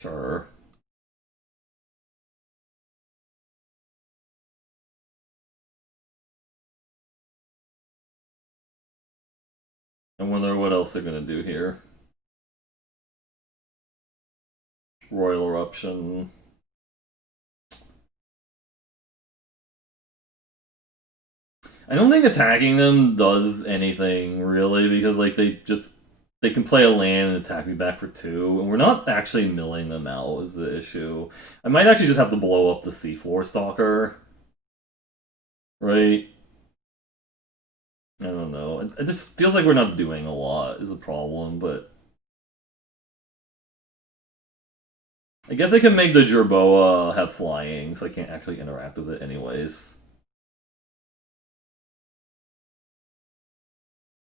Sure. I wonder what else they're gonna do here. Royal Eruption. I don't think attacking them does anything really because like they can play a land and attack me back for 2, and we're not actually milling them out is the issue. I might actually just have to blow up the Seafloor Stalker, right? I don't know. It just feels like we're not doing a lot is a problem, but I guess I can make the Jerboa have flying, so I can't actually interact with it anyways.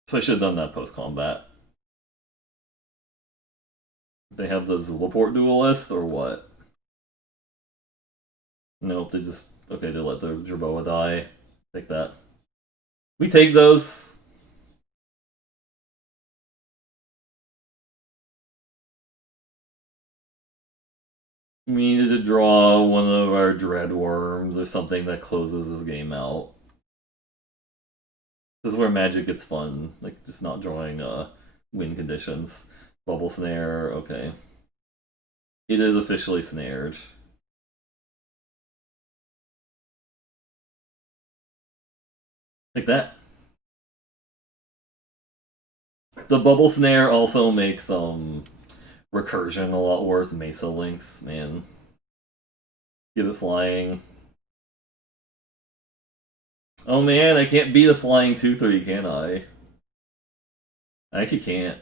So I should have done that post-combat. They have the Zulaport duelist, or what? Nope, they just... Okay, they let the Jerboa die. Take that. We take those. We needed to draw one of our Dreadworms or something that closes this game out. This is where Magic gets fun. Like, just not drawing win conditions. Bubble Snare, okay. It is officially snared. Like that. The Bubble Snare also makes recursion a lot worse. Mesa Links, man. Give it flying. Oh man, I can't beat a flying 2-3, can I? I actually can't.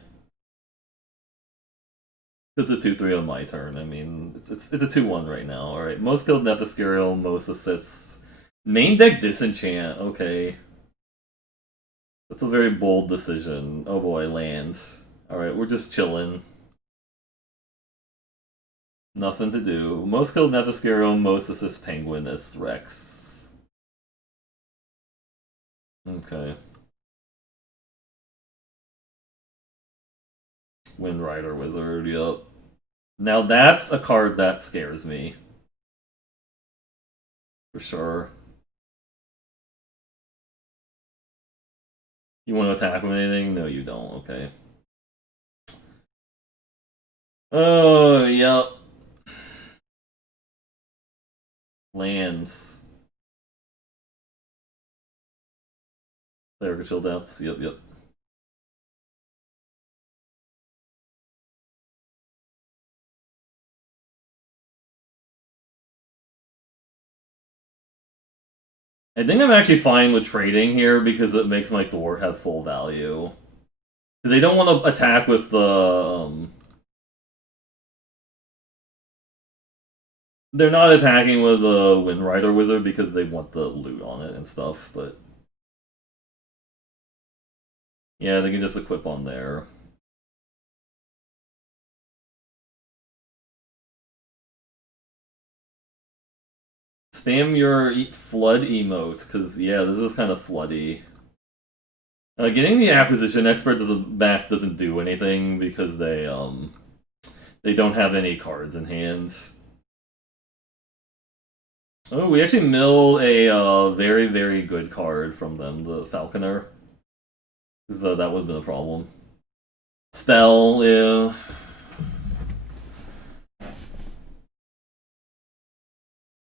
It's a 2-3 on my turn. I mean, it's a 2-1 right now. Alright, most killed Nephescurial, most assists. Main deck Disenchant, okay. That's a very bold decision. Oh boy, lands. Alright, we're just chilling. Nothing to do. Most kills Nephescurial, most assists Penguin as Rex. Okay. Wind Rider Wizard, yup. Now that's a card that scares me. For sure. You want to attack with anything? No, you don't. Okay. Oh, yep. Lands. Player can chill depths. Yep, yep. I think I'm actually fine with trading here because it makes my Dwarf have full value. Because they don't want to attack with the... They're not attacking with the Wind Rider Wizard because they want the loot on it and stuff, but... Yeah, they can just equip on there. Spam your flood emotes, because, yeah, this is kind of floody. Getting the acquisition expert doesn't do anything because they don't have any cards in hand. Oh, we actually mill a very, very good card from them, the Falconer. So that would have been a problem. Spell, yeah.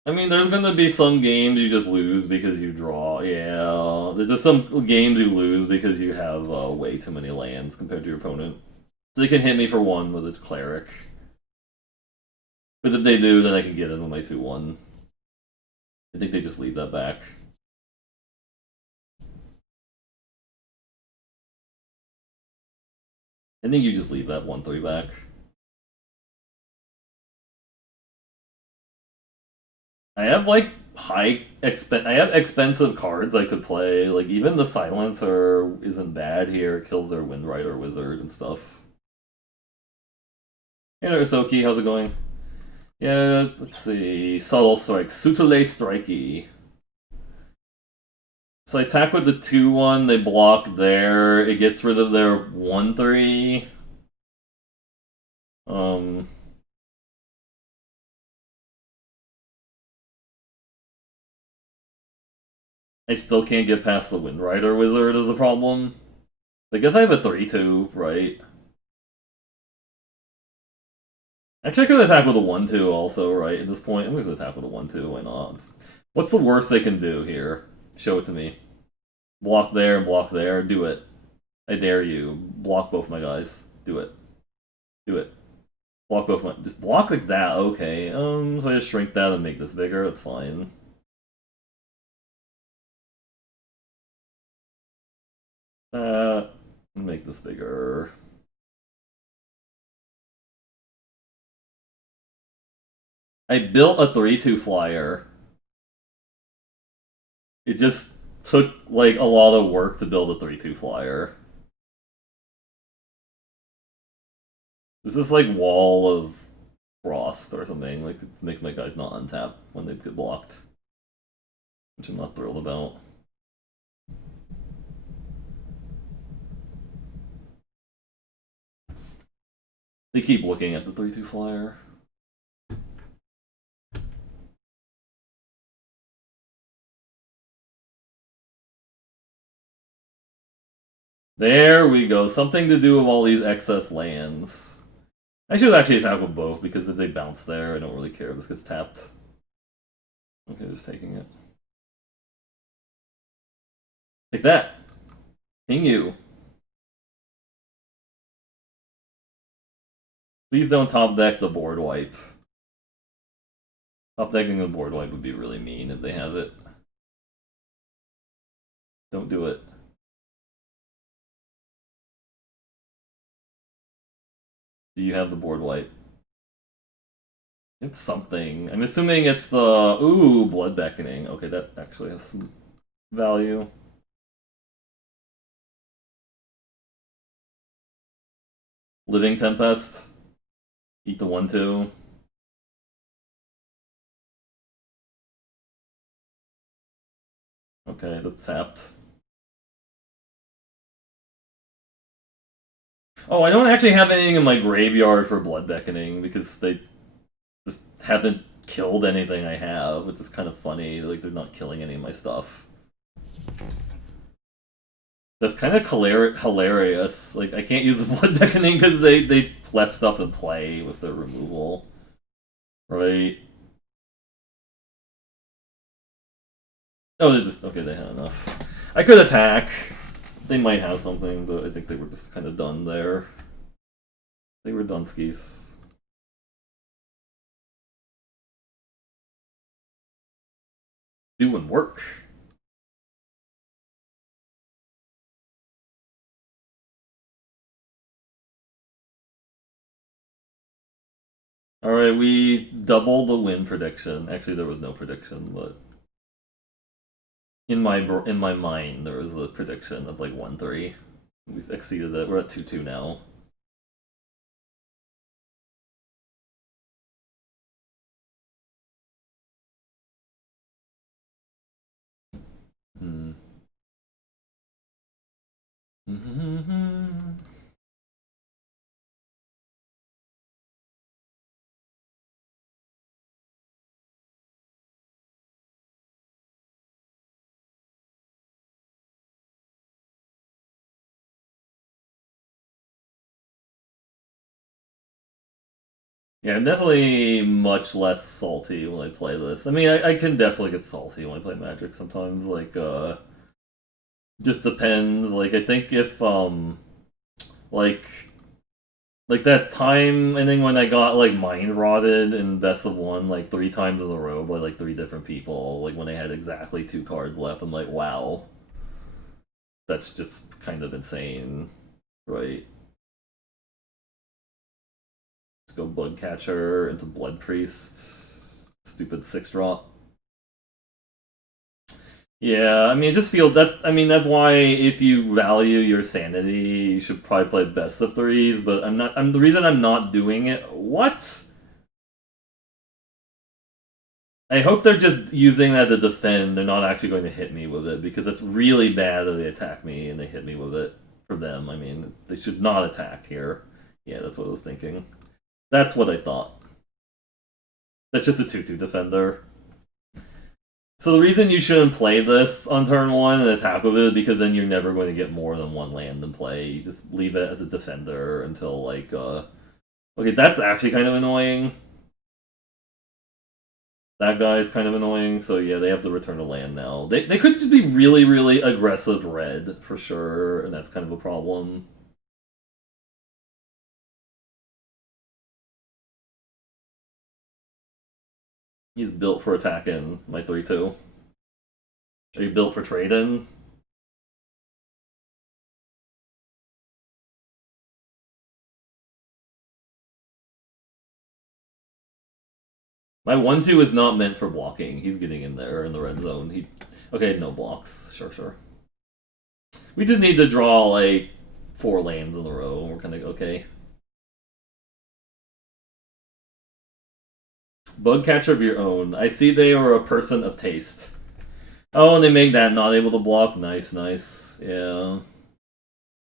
I mean, there's gonna be some games you just lose because you draw. Yeah, there's just some games you lose because you have way too many lands compared to your opponent. So they can hit me for one with a Cleric. But if they do, then I can get in with my 2-1. I think they just leave that back. I think you just leave that 1-3 back. I have like I have expensive cards I could play. Like even the Silencer isn't bad here. It kills their Wind Rider Wizard and stuff. Hey there, Soki, how's it going? Yeah, let's see. Subtle Strike. Sutule Strikey. So I attack with the 2-1, they block there. It gets rid of their 1-3. I still can't get past the Wind Rider Wizard as a problem. I guess I have a 3-2, right? Actually, I could attack with a 1-2 also, right? At this point, I'm just gonna attack with a 1-2, why not? What's the worst they can do here? Show it to me. Block there, block there, do it. I dare you. Block both my guys. Do it. Do it. Block both my... Just block like that, okay. So I just shrink that and make this bigger, that's fine. Make this bigger. I built a 3-2 flyer. It just took, like, a lot of work to build a 3-2 flyer. There's this like wall of frost or something, like it makes my guys not untap when they get blocked. Which I'm not thrilled about. They keep looking at the 3/2 flyer. There we go. Something to do with all these excess lands. I should actually attack with both, because if they bounce there, I don't really care if this gets tapped. Okay, just taking it. Take that. Ping you. Please don't top deck the board wipe. Top decking the board wipe would be really mean if they have it. Don't do it. Do you have the board wipe? It's something. I'm assuming it's the... Ooh, Blood Beckoning. Okay, that actually has some value. Living Tempest. Eat the 1/2. Okay, that's sapped. Oh, I don't actually have anything in my graveyard for Blood Beckoning, because they just haven't killed anything I have, which is kind of funny. Like, they're not killing any of my stuff. That's kind of hilarious. Like, I can't use the Blood Beckoning because they left stuff in play with their removal. Right? Oh, they just... Okay, they had enough. I could attack. They might have something, but I think they were just kind of done there. They were Dunskies. Doing work. Alright, we doubled the win prediction. Actually, there was no prediction, but... In my mind, there was a prediction of like 1-3. We've exceeded it. We're at 2-2 now. Hmm. Yeah, I'm definitely much less salty when I play this. I mean, I can definitely get salty when I play Magic sometimes. Like, just depends. Like, I think if, like, that time, I think when I got, like, mind rotted in Best of One, like, 3 times in a row by, like, 3 different people, like, when I had exactly 2 cards left, I'm like, wow. That's just kind of insane, right? Let's go Bug Catcher into Blood Priest. Stupid 6-drop. Yeah, I mean, I just feel that's why if you value your sanity, you should probably play best of threes, but the reason I'm not doing it, what? I hope they're just using that to defend, they're not actually going to hit me with it, because it's really bad if they attack me and they hit me with it for them. I mean, they should not attack here. Yeah, that's what I was thinking. That's what I thought. That's just a 2/2 defender. So the reason you shouldn't play this on turn 1 and attack with it, because then you're never going to get more than 1 land in play. You just leave it as a defender until, like, Okay, that's actually kind of annoying. That guy's kind of annoying, so yeah, they have to return a land now. They could just be really, really aggressive red, for sure, and that's kind of a problem. He's built for attacking my 3/2. Are you built for trading? My 1/2 is not meant for blocking. He's getting in there in the red zone. Okay, no blocks. Sure. We just need to draw, like, 4 lands in a row. We're kind of okay. Bug catcher of your own. I see they are a person of taste. Oh, and they make that not able to block. Nice, nice. Yeah.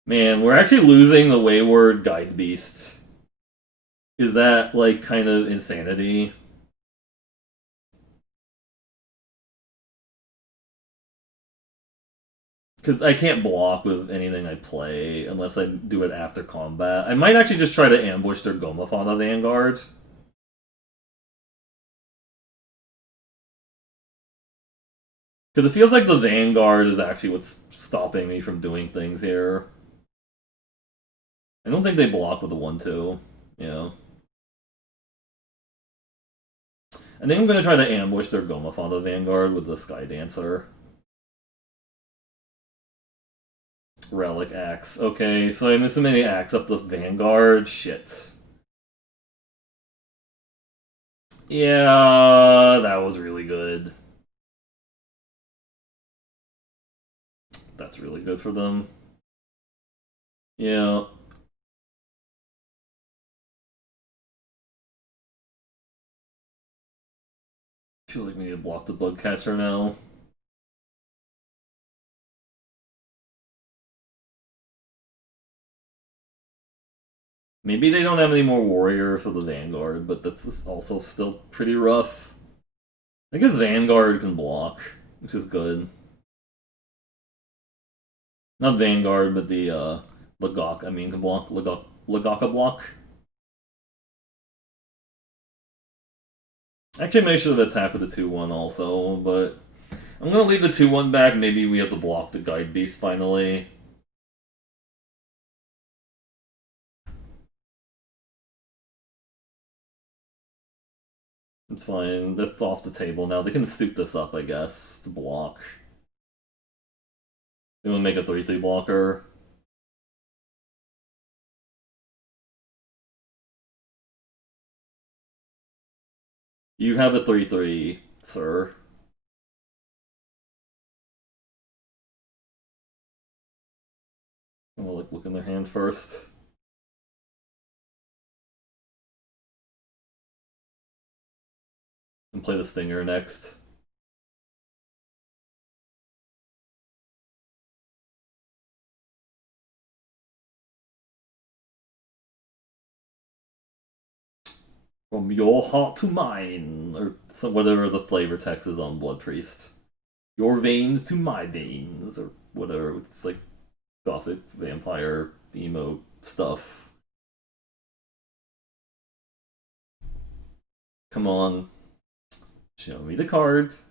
Man, we're actually losing the Wayward Guide Beast. Is that, like, kind of insanity? Because I can't block with anything I play unless I do it after combat. I might actually just try to ambush their Gomafauna Vanguard. Because it feels like the Vanguard is actually what's stopping me from doing things here. I don't think they block with the 1-2. Yeah. I think I'm going to try to ambush their Gomafauna Vanguard with the Sky Dancer. Relic Axe. Okay, so I'm assuming they axe up the Vanguard. Shit. Yeah, that was really good. That's really good for them. Yeah. Feels like we need to block the bug catcher now. Maybe they don't have any more warrior for the Vanguard, but that's also still pretty rough. I guess Vanguard can block, which is good. Not Vanguard, but the Lagok, I mean, can block. Lagaka block. Actually, maybe I should have attacked with the 2-1 also, but I'm gonna leave the 2-1 back. Maybe we have to block the Guide Beast finally. It's fine. That's off the table now. They can stoop this up, I guess, to block. They want to make a 3-3 blocker. You have a 3-3, sir. I'm gonna look in their hand first. And play the Stinger next. From your heart to mine, or whatever the flavor text is on Blood Priest. Your veins to my veins, or whatever. It's like gothic vampire emo stuff. Come on. Show me the cards.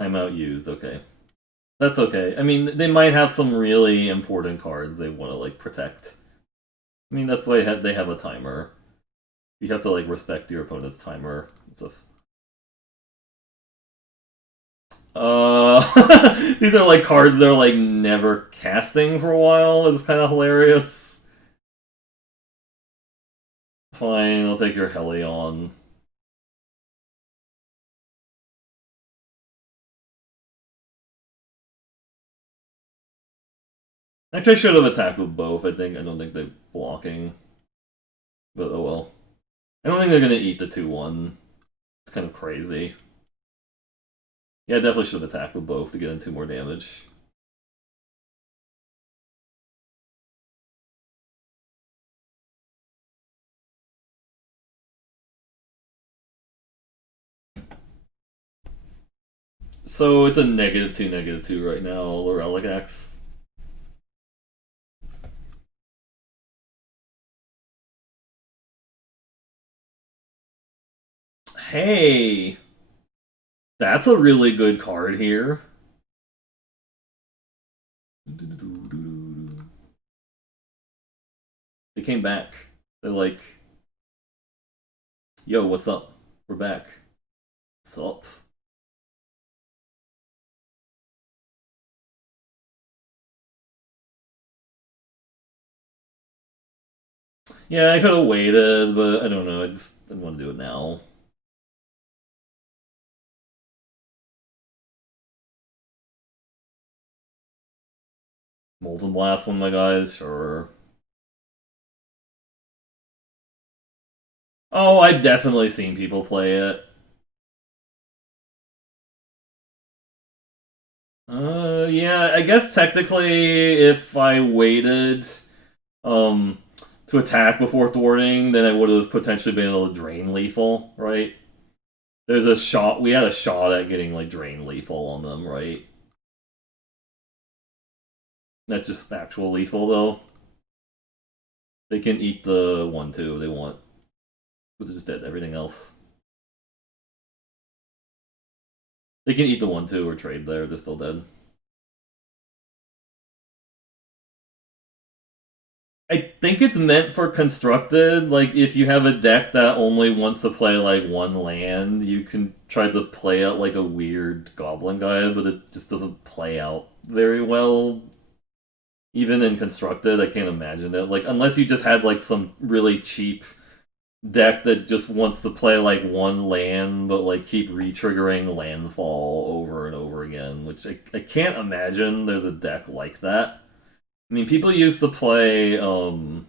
Timeout used, okay. That's okay. I mean, they might have some really important cards they want to, like, protect. I mean, that's why they have a timer. You have to, like, respect your opponent's timer and stuff. These are, like, cards they're, like, never casting for a while. It's kind of hilarious. Fine, I'll take your Helion. Actually, I should have attacked with both, I think. I don't think they're blocking. But oh well. I don't think they're gonna eat the 2-1. It's kind of crazy. Yeah, I definitely should have attacked with both to get in 2 more damage. So it's a -2 right now, Loreligax. Hey! That's a really good card here. They came back. They're like, yo, what's up? We're back. What's up? Yeah, I could have waited, but I don't know. I just didn't want to do it now. Molten Blast, one of my guys, sure. Oh, I've definitely seen people play it. Yeah, I guess technically, if I waited, um, to attack before thwarting, then I would have potentially been able to drain lethal, right? There's a shot. We had a shot at getting like drain lethal on them, right? That's just actual lethal though. They can eat the 1/2 if they want, but they're just dead. Everything else, they can eat the 1/2 or trade there. They're still dead. I think it's meant for constructed. Like, if you have a deck that only wants to play like one land, you can try to play out like a weird goblin guy, but it just doesn't play out very well. Even in constructed, I can't imagine it. Like, unless you just had like some really cheap deck that just wants to play like one land, but like keep re-triggering landfall over and over again, which I can't imagine there's a deck like that. I mean, people used to play. There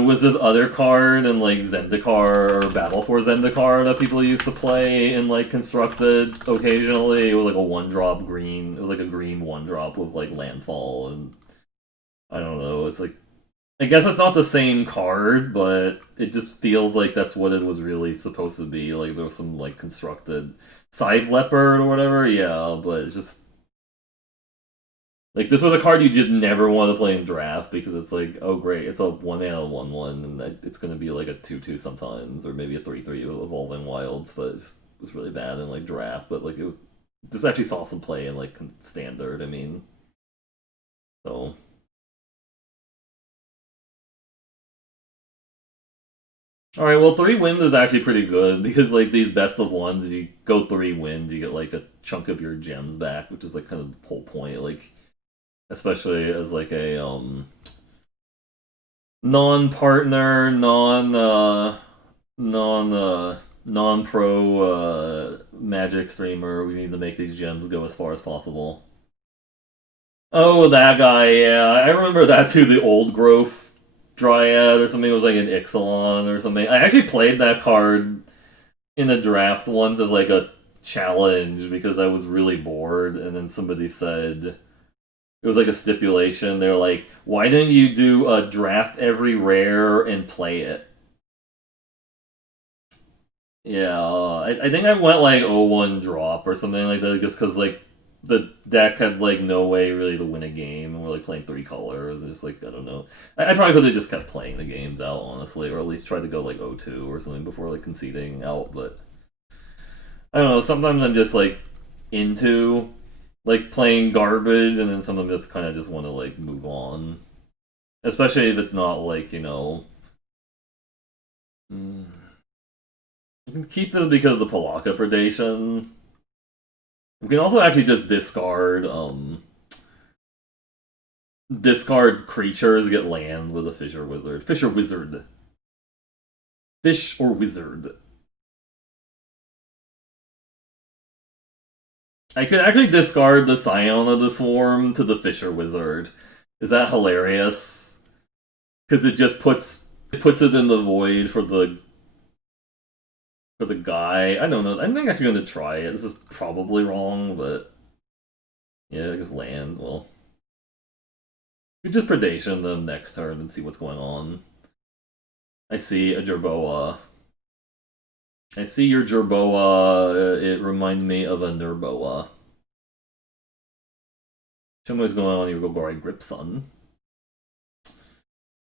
was this other card in like Zendikar or Battle for Zendikar that people used to play in like constructed occasionally. It was like a 1-drop green. It was like a green 1-drop with like landfall, and I don't know. It's like, I guess it's not the same card, but it just feels like that's what it was really supposed to be. Like there was some like constructed Scythe Leopard or whatever. Yeah, but it's just like, this was a card you just never want to play in draft because it's like, oh great, it's a 1 mana 1/1, and it's going to be like a 2/2 sometimes, or maybe a 3/3 with Evolving Wilds, but it's really bad in like draft. But like, it was, this actually saw some play in like standard. I mean, so. All right, well, 3 wins is actually pretty good because like these best of ones, if you go 3 wins, you get like a chunk of your gems back, which is like kind of the whole point. Like, especially as like a non-partner, non-pro Magic streamer. We need to make these gems go as far as possible. Oh, that guy, yeah, I remember that too. The old growth Dryad or something. It was like an Ixalan or something. I actually played that card in a draft once as like a challenge because I was really bored, and then somebody said, it was like a stipulation. They're like, why didn't you do a draft every rare and play it? Yeah, I think I went like 0-1 drop or something like that, just because like the deck had like no way really to win a game, and we're like playing 3 colors, and just like, I don't know. I probably could have just kept playing the games out, honestly, or at least tried to go like 0-2 or something before like conceding out. But I don't know. Sometimes I'm just like into like playing garbage, and then sometimes just kind of just want to like move on, especially if it's not like, you know. Mm, we can keep this because of the Palaka predation. We can also actually just discard creatures, get land with a fish or wizard. Fish or wizard. Fish or wizard. I could actually discard the Scion of the Swarm to the Fisher Wizard. Is that hilarious? Because it just puts it in the void for the guy. I don't know. I think I'm actually going to try it. This is probably wrong, but yeah, I guess land. Well, we just predation them next turn and see what's going on. I see a Jerboa. I see your Jerboa. It reminded me of a Nerboa. Show me what's going on here. Go Gorai Gripsun.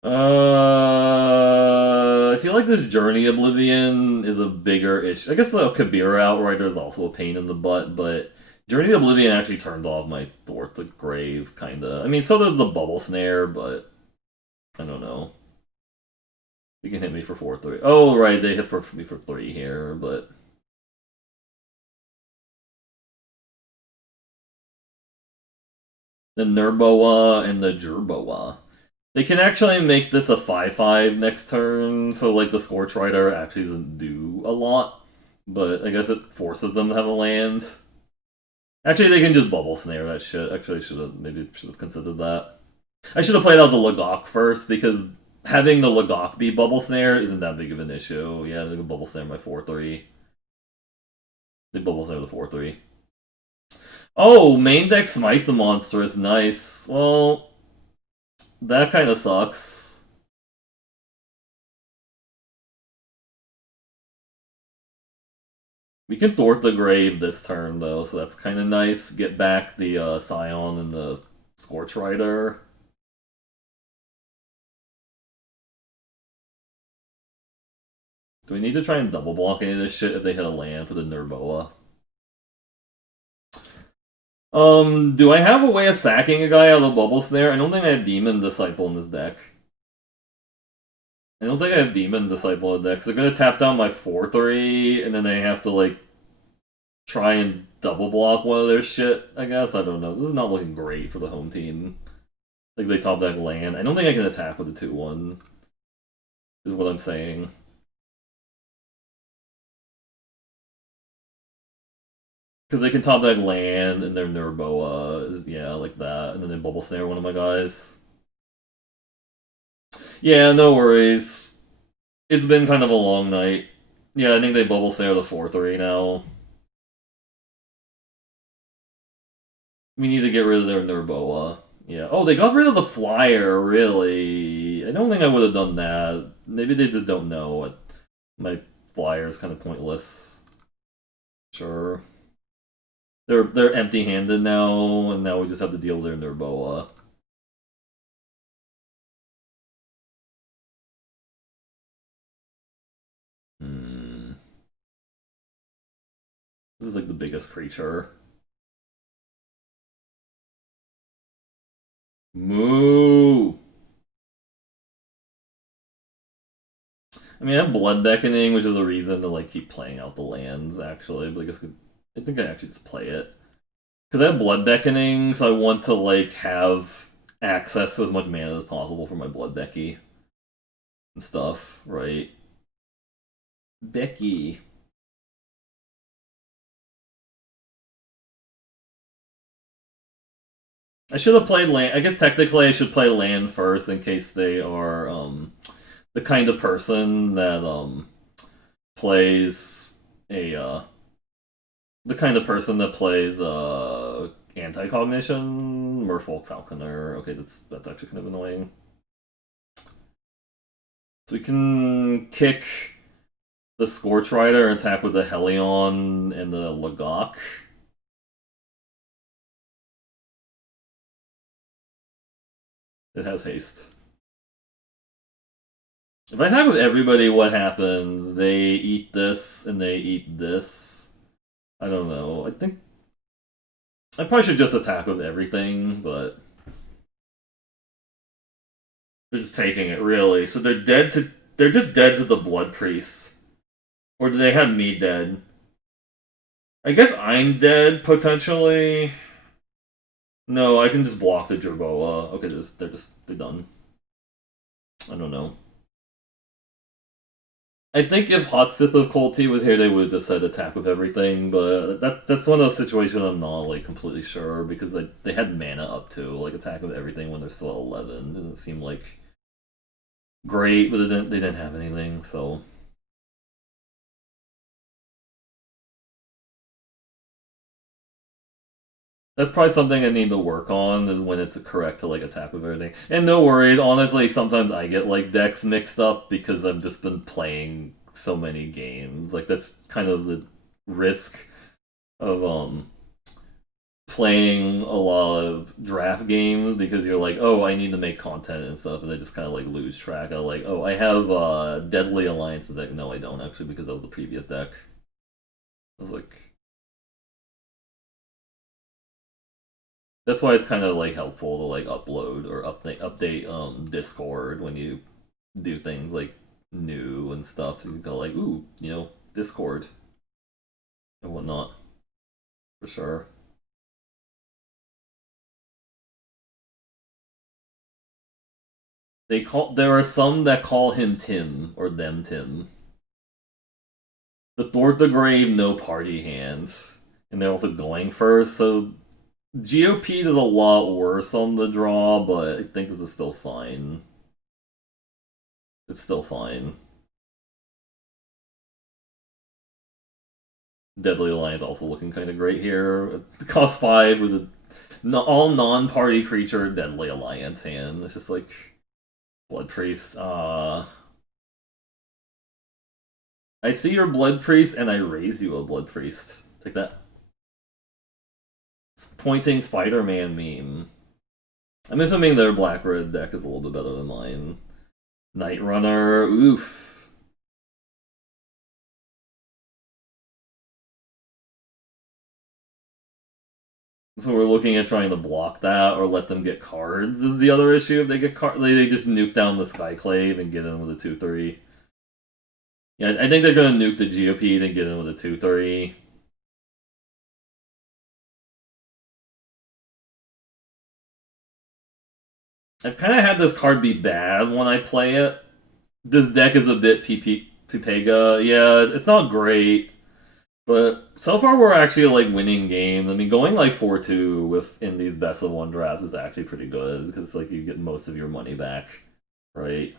I feel like this Journey Oblivion is a bigger issue. I guess the Kabir Outrider is also a pain in the butt, but Journey Oblivion actually turned off my Thwart the Grave, kinda. I mean, so does the Bubble Snare, but I don't know. You can hit me for 4/3. Oh, right, they hit for me for 3 here, but the Nerboa and the Jerboa. They can actually make this a 5/5 next turn, so like the Scorch Rider actually doesn't do a lot, but I guess it forces them to have a land. Actually, they can just bubble snare that shit. Actually, I should have considered that. I should have played out the Lagok first because having the Lagok be bubble snare isn't that big of an issue. Yeah, they can bubble snare my 4-3. They bubble snare the 4-3. Oh, main deck smite the monster is nice. Well, that kind of sucks. We can thwart the grave this turn though, so that's kind of nice. Get back the Scion and the Scorch Rider. Do we need to try and double block any of this shit if they hit a land for the Nerboa? Do I have a way of sacking a guy out of the Bubble Snare? I don't think I have Demon Disciple in this deck. I don't think I have Demon Disciple in the deck, so they're gonna tap down my 4-3, and then they have to, like, try and double block one of their shit, I guess. I don't know. This is not looking great for the home team. Like, they top deck land. I don't think I can attack with the 2-1, is what I'm saying. Because they can top deck land, and their Nerboa is, yeah, like that, and then they bubble snare one of my guys. Yeah, no worries. It's been kind of a long night. Yeah, I think they bubble snare the 4-3 now. We need to get rid of their Nerboa. Yeah. Oh, they got rid of the flyer, really. I don't think I would have done that. Maybe they just don't know. My flyer is kind of pointless. Sure. They're empty-handed now, and now we just have to deal with their Nerboa. This is like the biggest creature. Moo! I mean, I have Blood Beckoning, which is a reason to like keep playing out the lands, actually. But I think I actually just play it. Because I have Blood Beckoning, so I want to like have access to as much mana as possible for my Blood Becky and stuff, right? Becky. I should have played land. I guess technically I should play land first in case they are the kind of person that plays a the kind of person that plays anti-cognition, Merfolk Falconer. Okay, that's actually kind of annoying. So we can kick the Scorch Rider and attack with the Helion and the Lagok. It has haste. If I attack with everybody, what happens? They eat this and they eat this. I don't know. I think I probably should just attack with everything, but they're just taking it really. So they're just dead to the Blood Priest. Or do they have me dead? I guess I'm dead, potentially. No, I can just block the Jerboa. Okay, they're done. I don't know. I think if Hot Sip of Cold Tea was here, they would have just said attack with everything, but that's one of those situations I'm not like completely sure because they had mana up to like attack with everything when they're still at 11. It doesn't seem like great, but they didn't have anything, so. That's probably something I need to work on is when it's correct to like attack with everything. And no worries, honestly, sometimes I get like decks mixed up because I've just been playing so many games. Like that's kind of the risk of playing a lot of draft games because you're like, oh, I need to make content and stuff, and I just kind of like lose track. I like, oh, I have Deadly Alliance deck. No, I don't actually because that was the previous deck. I was like, that's why it's kind of like helpful to like upload or update Discord when you do things like new and stuff. So you can go like, ooh, Discord and whatnot for sure. There are some that call him Tim or them Tim. The Thwart the Grave, no party hands. And they're also going first, so GOP does a lot worse on the draw, but I think this is still fine. It's still fine. Deadly Alliance also looking kind of great here. Cost 5 with a all non-party creature Deadly Alliance hand. It's just like Blood Priest. I see your Blood Priest and I raise you a Blood Priest. Take that. Pointing Spider-Man meme. I'm assuming their black-red deck is a little bit better than mine. Night Runner, oof. So we're looking at trying to block that or let them get cards is the other issue. If they get they just nuke down the Skyclave and get in with a 2-3. Yeah, I think they're gonna nuke the GOP, then get in with a 2-3. I've kind of had this card be bad when I play it. This deck is a bit Pipega. Yeah, it's not great. But so far we're actually like winning games. I mean, going like 4-2 with in these best of one drafts is actually pretty good because like you get most of your money back, right?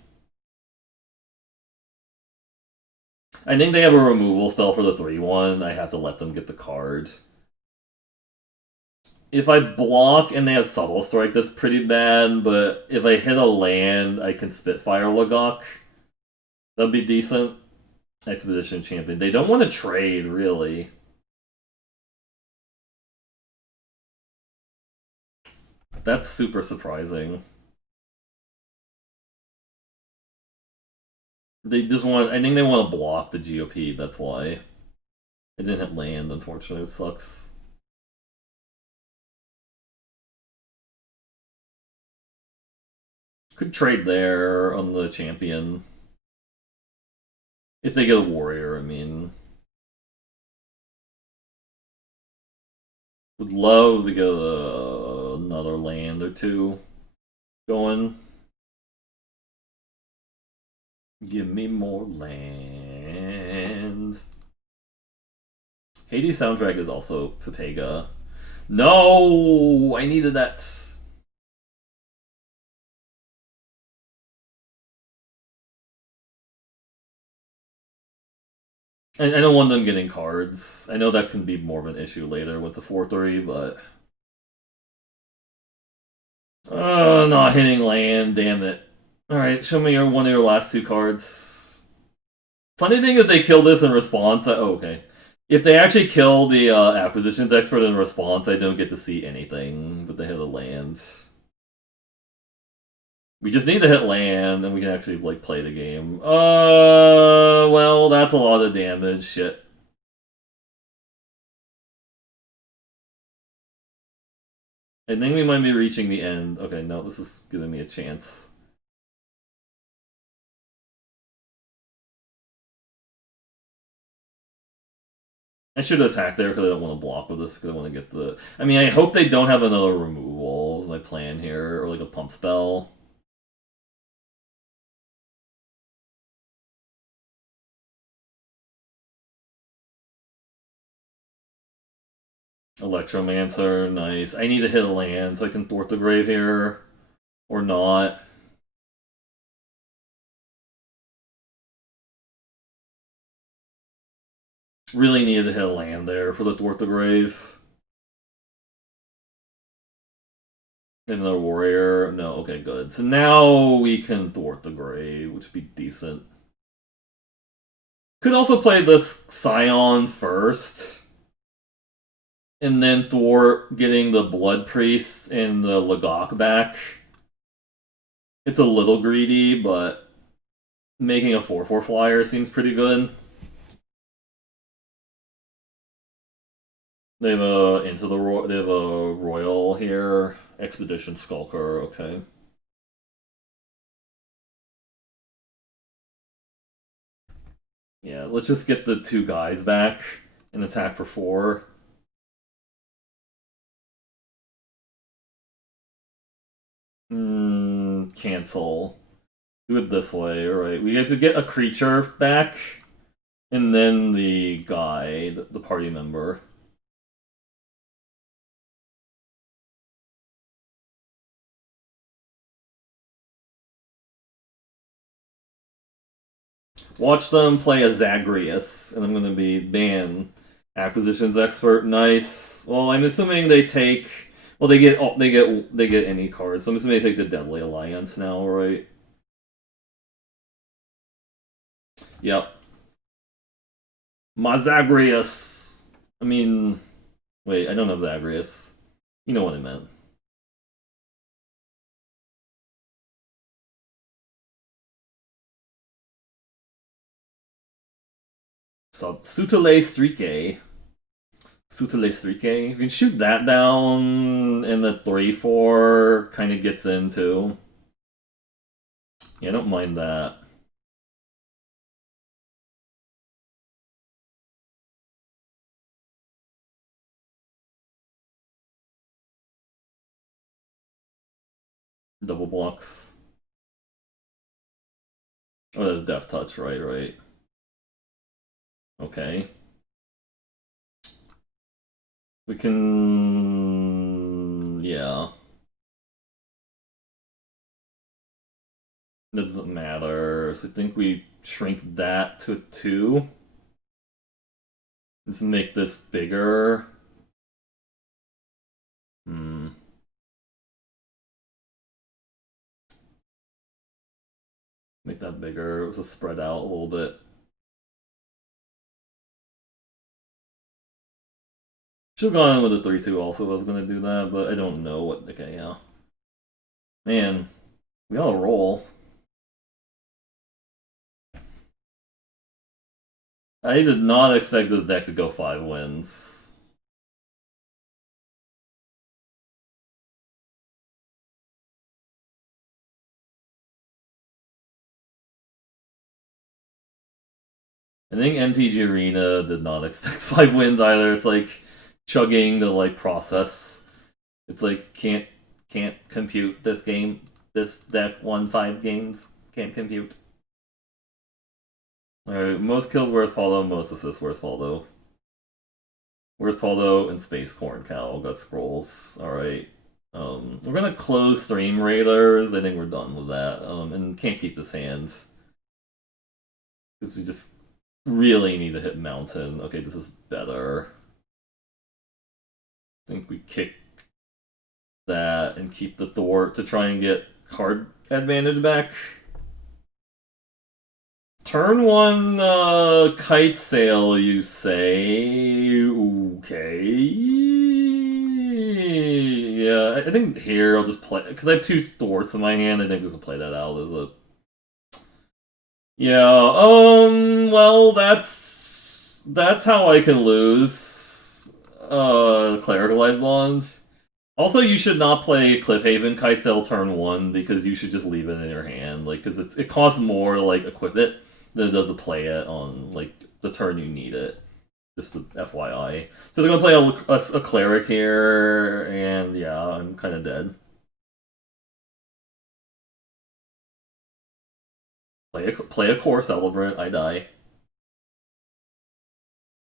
I think they have a removal spell for the 3-1. I have to let them get the card. If I block and they have Subtle Strike, that's pretty bad, but if I hit a land, I can Spitfire Lagok. That'd be decent. Expedition Champion. They don't want to trade, really. That's super surprising. They just want. I think they want to block the GOP. That's why. It didn't hit land. Unfortunately, it sucks. Could trade there on the champion. If they get a warrior, I mean. Would love to get another land or two going. Give me more land. Hades soundtrack is also Pepega. No! I needed that. I don't want them getting cards. I know that can be more of an issue later with the 4-3, but. Not hitting land, damn it. Alright, show me one of your last two cards. Funny thing is they kill this in response. Oh, okay. If they actually kill the acquisitions expert in response, I don't get to see anything, but they hit a land. We just need to hit land, and we can actually like play the game. Well, that's a lot of damage. Shit. I think we might be reaching the end. Okay, no, this is giving me a chance. I should attack there because I don't want to block with this because I want to get the. I mean, I hope they don't have another removal. Is my plan here, or like a pump spell. Electromancer, nice. I need to hit a land so I can thwart the grave here, or not. Really needed to hit a land there for the thwart the grave. Another warrior. No, okay, good. So now we can thwart the grave, which would be decent. Could also play this Scion first. And then thwart getting the Blood Priest and the Lagok back. It's a little greedy, but making a 4/4 flyer seems pretty good. They have a they have a royal here. Expedition Skulker, okay. Yeah, let's just get the two guys back and attack for 4. Cancel. Do it this way, alright. We have to get a creature back, and then the guy, the party member. Watch them play a Zagreus, and I'm gonna be acquisitions expert. Nice. Well, I'm assuming they take. Well, they get any cards. So I'm assuming they take the Deadly Alliance now, right? Yep. My Zagreus. I mean, wait, I don't have Zagreus. You know what I meant. So Sutale Strike. Sutale Strike. You can shoot that down, and the 3/4 kind of gets into. Yeah, I don't mind that. Double blocks. Oh, that's Death Touch, right. Okay. We can... yeah. That doesn't matter. So I think we shrink that to 2. Let's make this bigger. Make that bigger. Let's just spread out a little bit. Should have gone with the 3/2 also. I was going to do that, but I don't know what... okay, yeah. Man, we all roll. I did not expect this deck to go 5 wins. I think MTG Arena did not expect 5 wins either. It's like chugging the like process. It's like can't compute this game. This deck won 5 games. Can't compute. Alright, most kills worth Paulo, most assists worth Paulo. Worth Paulo and Space Corn Cow got scrolls. Alright. We're gonna close Stream Raiders. I think we're done with that. And can't keep this hand. Because we just really need to hit Mountain. Okay, this is better. I think we kick that and keep the Thwart to try and get card advantage back. Turn 1 Kite Sail, you say? Okay. Yeah, I think here I'll just play... because I have 2 Thwarts in my hand, I think we can play that out as a... yeah, well, that's how I can lose. Clerical Light Bond. Also, you should not play Cliffhaven Kitesail turn 1 because you should just leave it in your hand, like, because it costs more to like equip it than it does to play it on like the turn you need it. Just a FYI. So they're gonna play a cleric here, and yeah, I'm kind of dead. Play a core celebrant, I die.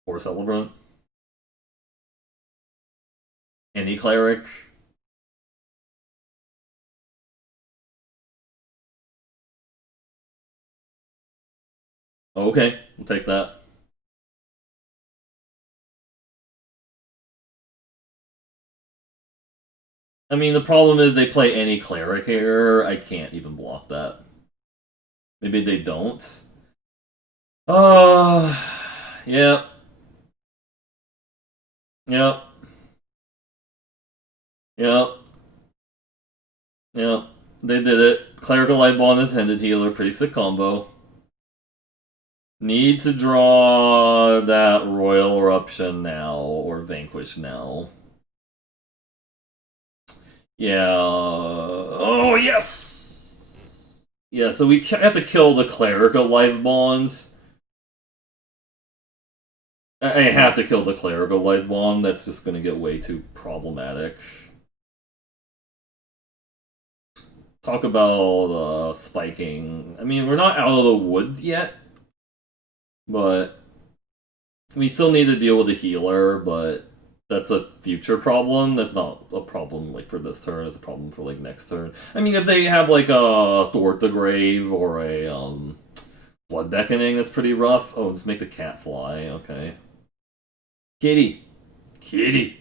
Core celebrant. Any cleric. Okay, we'll take that. I mean, the problem is they play any cleric here. I can't even block that. Maybe they don't. Yeah. Yep. Yep. Yep. They did it. Clerical Light Bond and Tended Healer, pretty sick combo. Need to draw that Royal Eruption now, or Vanquish now. Yeah. Oh, yes! Yeah, so we have to kill the Clerical Life Bonds. I have to kill the Clerical Life Bond, that's just gonna get way too problematic. Talk about spiking. I mean, we're not out of the woods yet, but we still need to deal with the healer, but that's a future problem. That's not a problem like for this turn, it's a problem for like next turn. I mean, if they have like a Thwart the Grave or a Blood beckoning, that's pretty rough. Oh, just make the cat fly, okay. Kitty! Kitty!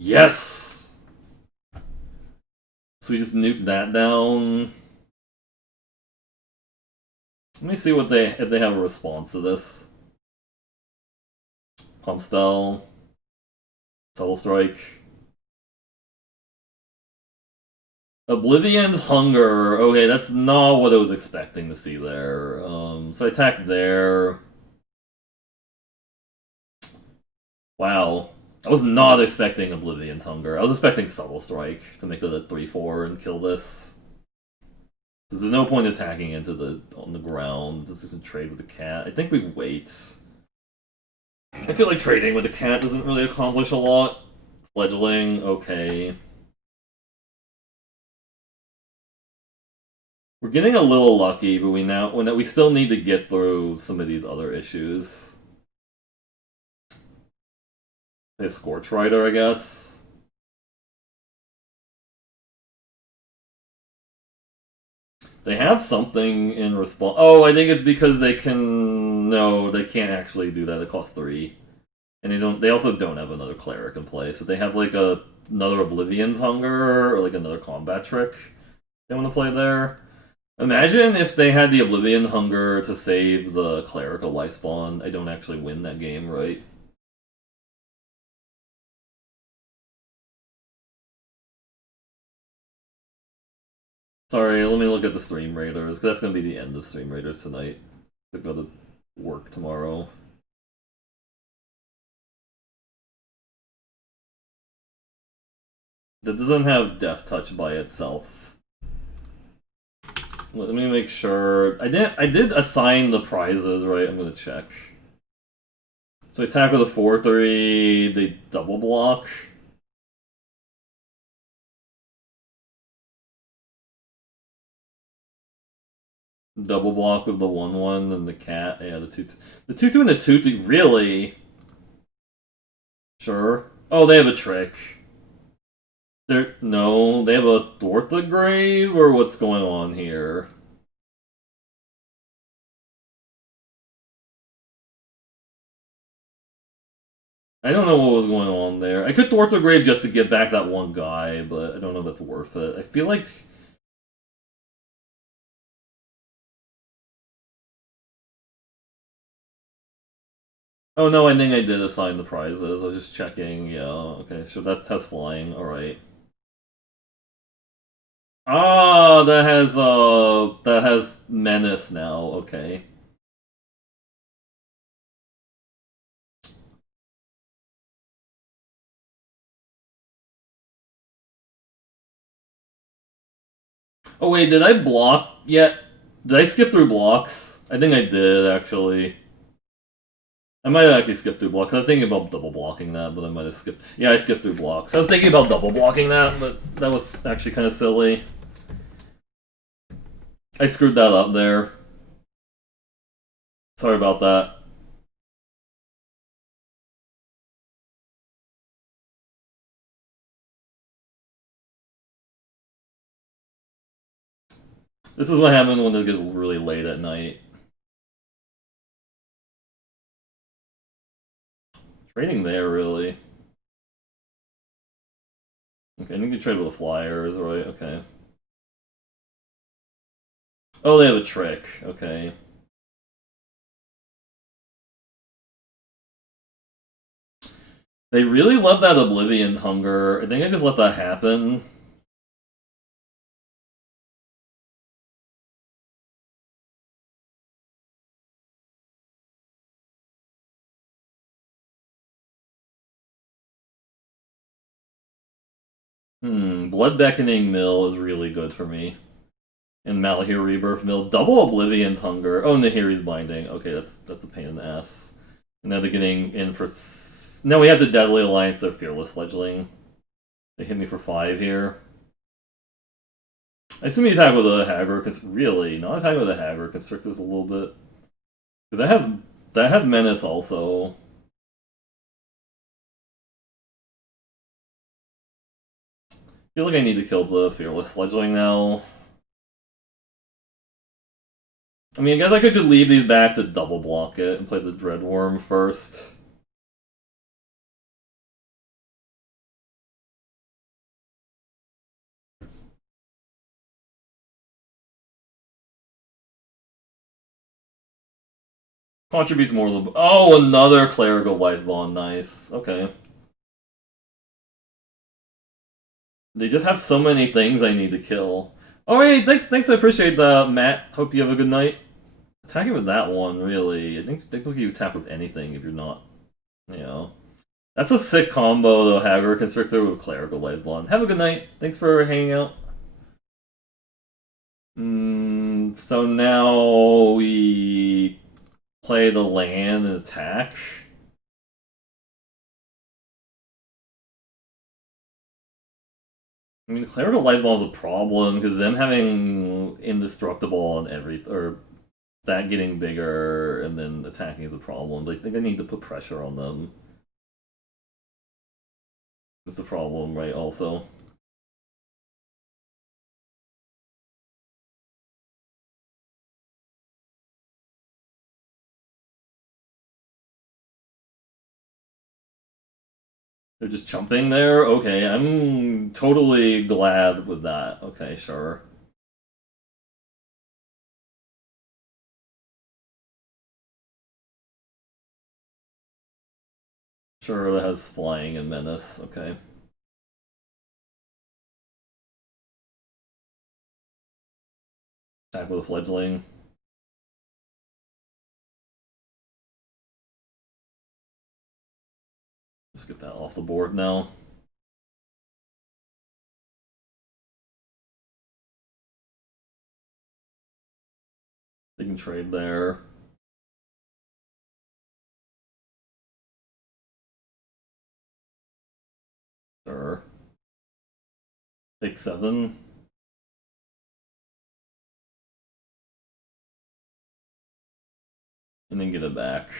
Yes! So we just nuke that down. Let me see what if they have a response to this. Pump spell. Subtle strike. Oblivion's Hunger. Okay, that's not what I was expecting to see there. So I attack there. Wow. I was not expecting Oblivion's Hunger. I was expecting Subtle Strike to make it a 3-4 and kill this. So there's no point attacking on the ground. This isn't trade with the cat. I think we wait. I feel like trading with the cat doesn't really accomplish a lot. Fledgling, okay. We're getting a little lucky, but we still need to get through some of these other issues. A Scorch Rider, I guess. They have something in response. Oh, I think it's because they can. No, they can't actually do that. It costs 3, and they don't. They also don't have another cleric in play, so they have like another Oblivion's Hunger or like another combat trick they want to play there. Imagine if they had the Oblivion Hunger to save the clerical life spawn. I don't actually win that game, right? Sorry, let me look at the Stream Raiders, because that's going to be the end of Stream Raiders tonight. To go to work tomorrow. That doesn't have Death Touch by itself. Let me make sure. I did assign the prizes, right? I'm going to check. So attack with a 4-3, they double block. Double block with the 1-1 and the cat. Yeah, the 2-2. The 2-2 and the 2-2. Really? Sure. Oh, they have a trick. No, they have a Grave, or what's going on here? I don't know what was going on there. I could Grave just to get back that one guy, but I don't know if that's worth it. I feel like... Oh no, I think I did assign the prizes. I was just checking. Yeah, okay, so that has flying. Alright. Ah, that has menace now. Okay. Oh wait, did I block yet? Did I skip through blocks? I think I did, actually. I might have actually skipped through blocks. I was thinking about double blocking that, but I might have skipped. Yeah, I skipped through blocks. I was thinking about double blocking that, but that was actually kind of silly. I screwed that up there. Sorry about that. This is what happens when this gets really late at night. Trading there, really. Okay, I need to trade with the Flyers, right? Okay. Oh, they have a trick. Okay. They really love that Oblivion's Hunger. I think I just let that happen. Blood Beckoning Mill is really good for me. And Malahir Rebirth Mill. Double Oblivion's Hunger. Oh, Nahiri's Binding. Okay, that's a pain in the ass. And now they're getting in for... Now we have the Deadly Alliance of Fearless Fledgling. They hit me for 5 here. I assume you attack with a Hagrid, because really, not attacking with a Hagrid Constrictors a little bit. Because that has Menace also. feel like I need to kill the Fearless Fledgling now. I mean, I guess I could just leave these back to double block it and play the Dreadworm first. Contributes more. Oh, another Clerical Life Bond. Nice. Okay. They just have so many things I need to kill. Oh, hey, thanks. I appreciate that, Matt. Hope you have a good night. Attacking with that one, really. I think you attack with anything if you're not, you know. That's a sick combo, though, Haggard Constrictor with Clerical Life Bond. Have a good night. Thanks for hanging out. So now we play the land and attack. I mean, Clerical Light Ball is a problem because them having indestructible on or that getting bigger and then attacking is a problem. I think I need to put pressure on them. It's a problem, right? Also. They're just jumping there? Okay, I'm totally glad with that. Okay, sure. Sure, that has flying and menace. Okay. Attack with a fledgling. Let's get that off the board now. They can trade there. Sure. Take 7. And then get it back.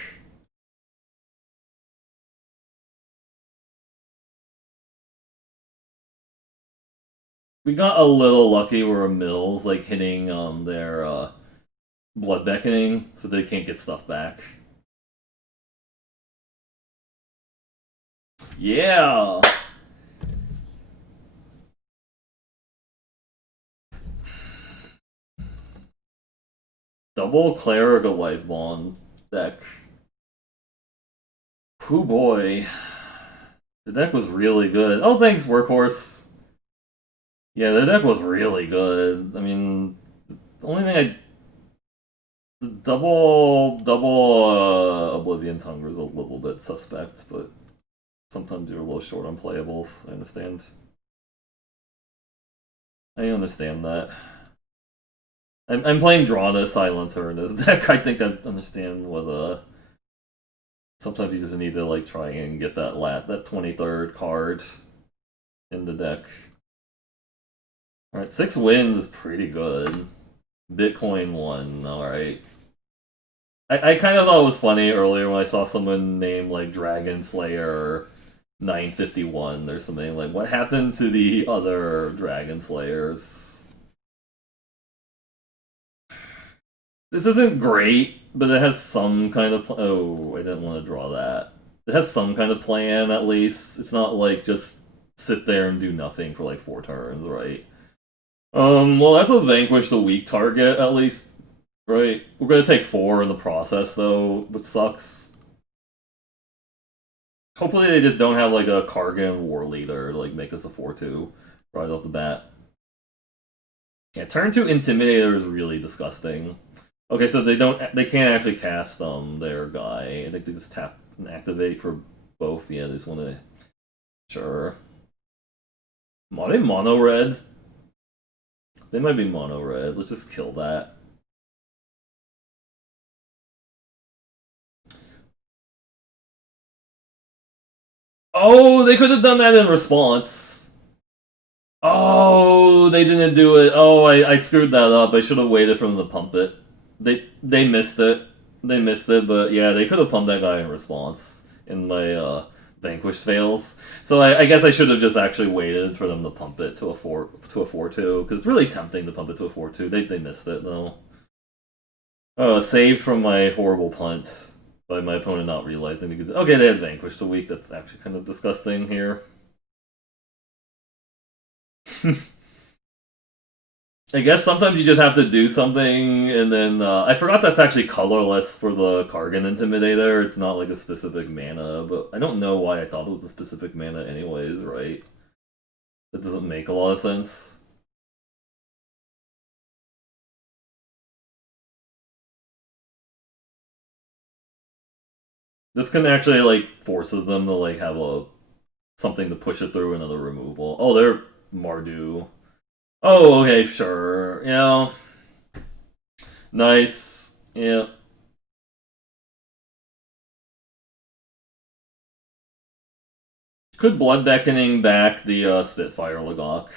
We got a little lucky where Mill's like hitting their blood beckoning, so they can't get stuff back. Yeah. Double Clerical Life Bond deck. Whoo boy. The deck was really good. Oh, thanks, Workhorse. Yeah, the deck was really good. I mean, the only thing I the double Oblivion Tongue was a little bit suspect, but sometimes you're a little short on playables. I understand. I understand that. I'm playing Drana Silencer in this deck. I think I understand what sometimes you just need to like try and get that 23rd card in the deck. Alright, 6 wins is pretty good. Bitcoin 1, alright. I kind of thought it was funny earlier when I saw someone named like Dragon Slayer 951 or something. Like, what happened to the other Dragon Slayers? This isn't great, but it has some kind of. Oh, I didn't want to draw that. It has some kind of plan, at least. It's not like just sit there and do nothing for like 4 turns, right? Well, that's a vanquish the weak target, at least. Right. We're gonna take 4 in the process, though, which sucks. Hopefully they just don't have, like, a Kargan War Leader to, like, make this a 4-2 right off the bat. Yeah, turn 2 Intimidator is really disgusting. Okay, so they can't actually cast, their guy. I think they just tap and activate for both. Yeah, they just wanna... Sure. Are they mono-red? They might be mono-red. Let's just kill that. Oh, they could have done that in response. Oh, they didn't do it. Oh, I screwed that up. I should have waited for them to pump it. They missed it. They missed it, but yeah, they could have pumped that guy in response. In my Vanquish fails. So I guess I should have just actually waited for them to pump it to a 4-2, because it's really tempting to pump it to a 4-2. They missed it though. Oh, saved from my horrible punt by my opponent not realizing because okay, they had Vanquish the week. That's actually kind of disgusting here. I guess sometimes you just have to do something, and then I forgot that's actually colorless for the Kargan Intimidator. It's not like a specific mana, but I don't know why I thought it was a specific mana anyways, right? That doesn't make a lot of sense. This can actually like forces them to like have a something to push it through another removal. Oh, they're Mardu. Oh, okay, sure. Yeah. Nice. Yeah. Could Blood Beckoning back the Spitfire Lagok?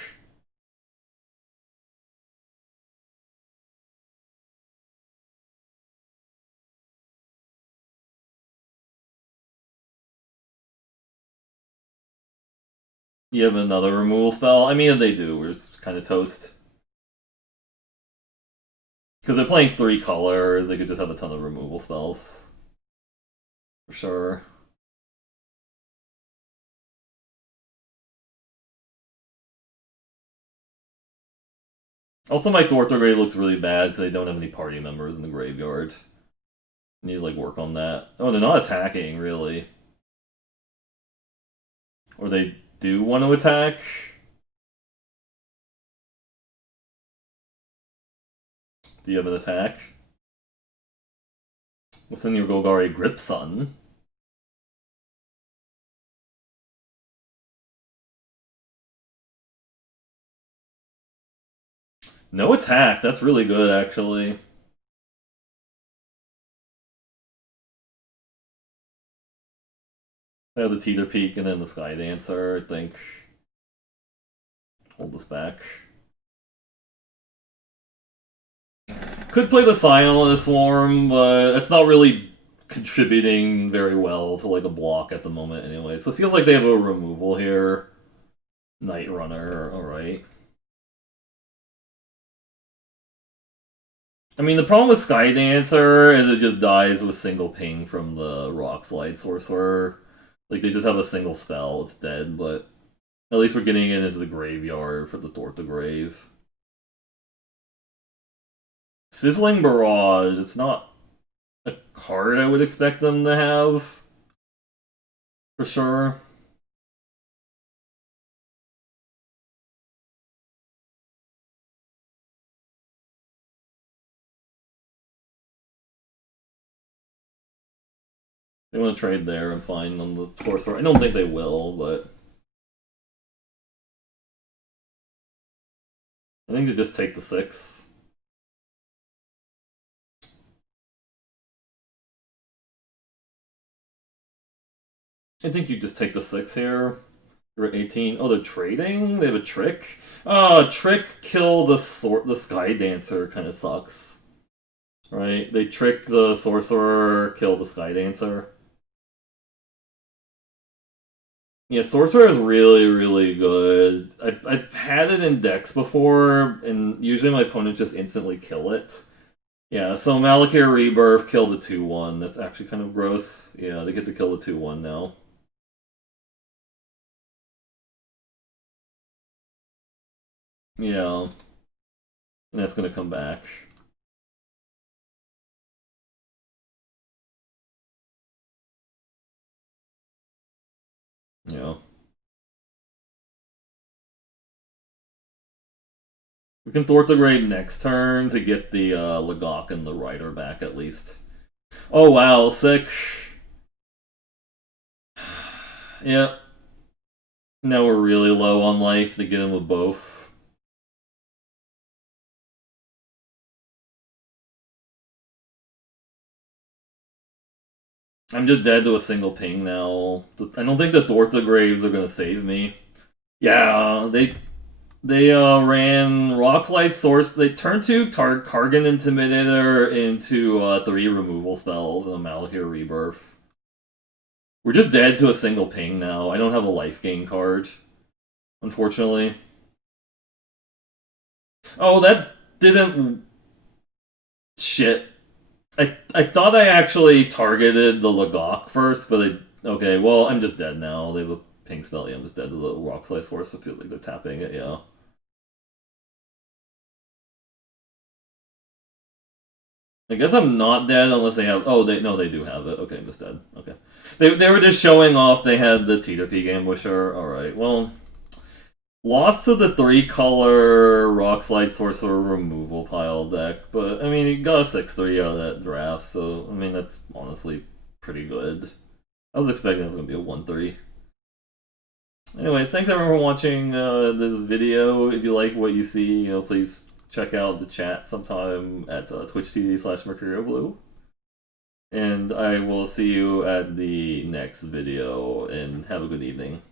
You have another removal spell? I mean, if they do, we're just kind of toast. Because they're playing 3 colors, they could just have a ton of removal spells. For sure. Also, my Thortograve looks really bad because they don't have any party members in the graveyard. I need to, like, work on that. Oh, they're not attacking, really. Or they do want to attack? Do you have an attack? We'll send your Golgari Gripsun. No attack, that's really good, actually. I have the Teeter Peak and then the Sky Dancer, I think. Hold this back. Could play the Scion on the Swarm, but it's not really contributing very well to like a block at the moment anyway. So it feels like they have a removal here. Night Runner, alright. I mean, the problem with Sky Dancer is it just dies with single ping from the Rock Slide Sorcerer. Like, they just have a single spell, it's dead, but at least we're getting it into the graveyard for the Thort the Grave. Sizzling Barrage, it's not a card I would expect them to have. For sure. They want to trade there, I'm fine on the Sorcerer. I don't think they will, but I think they just take the 6. I think you just take the 6 here. You're at 18. Oh, they're trading? They have a trick? Oh, trick kill the Sky Dancer kind of sucks. Right? They trick the Sorcerer, kill the Sky Dancer. Yeah, Sorcerer is really, really good. I've had it in decks before, and usually my opponent just instantly kill it. Yeah, so Malakir Rebirth killed the 2-1. That's actually kind of gross. Yeah, they get to kill the 2-1 now. Yeah. And that's gonna come back. Yeah. We can Thwart the Grave next turn to get the Lagok and the Rider back at least. Oh wow, sick. Yeah. Now we're really low on life to get him with both. I'm just dead to a single ping now. I don't think the Thorta Graves are gonna save me. Yeah, they ran Rocklight Source. They turned 2 Kargan Intimidator into 3 removal spells and a Malakir Rebirth. We're just dead to a single ping now. I don't have a life gain card, unfortunately. Oh, that didn't... Shit. I thought I actually targeted the Lagok first, but I... Okay, well, I'm just dead now. They have a ping spell. Yeah, I'm just dead to the Rock Slice Horse. I feel like they're tapping it, yeah. I guess I'm not dead unless they have... Oh, they do have it. Okay, I'm just dead. Okay. They were just showing off they had the Teeter Peak Ambusher. Alright, well... Lost to the 3-color Rock Slide Sorcerer removal pile deck, but, I mean, he got a 6-3 out of that draft, so, I mean, that's honestly pretty good. I was expecting it was going to be a 1-3. Anyways, thanks everyone for watching this video. If you like what you see, please check out the chat sometime at twitch.tv/mercurioblue. And I will see you at the next video, and have a good evening.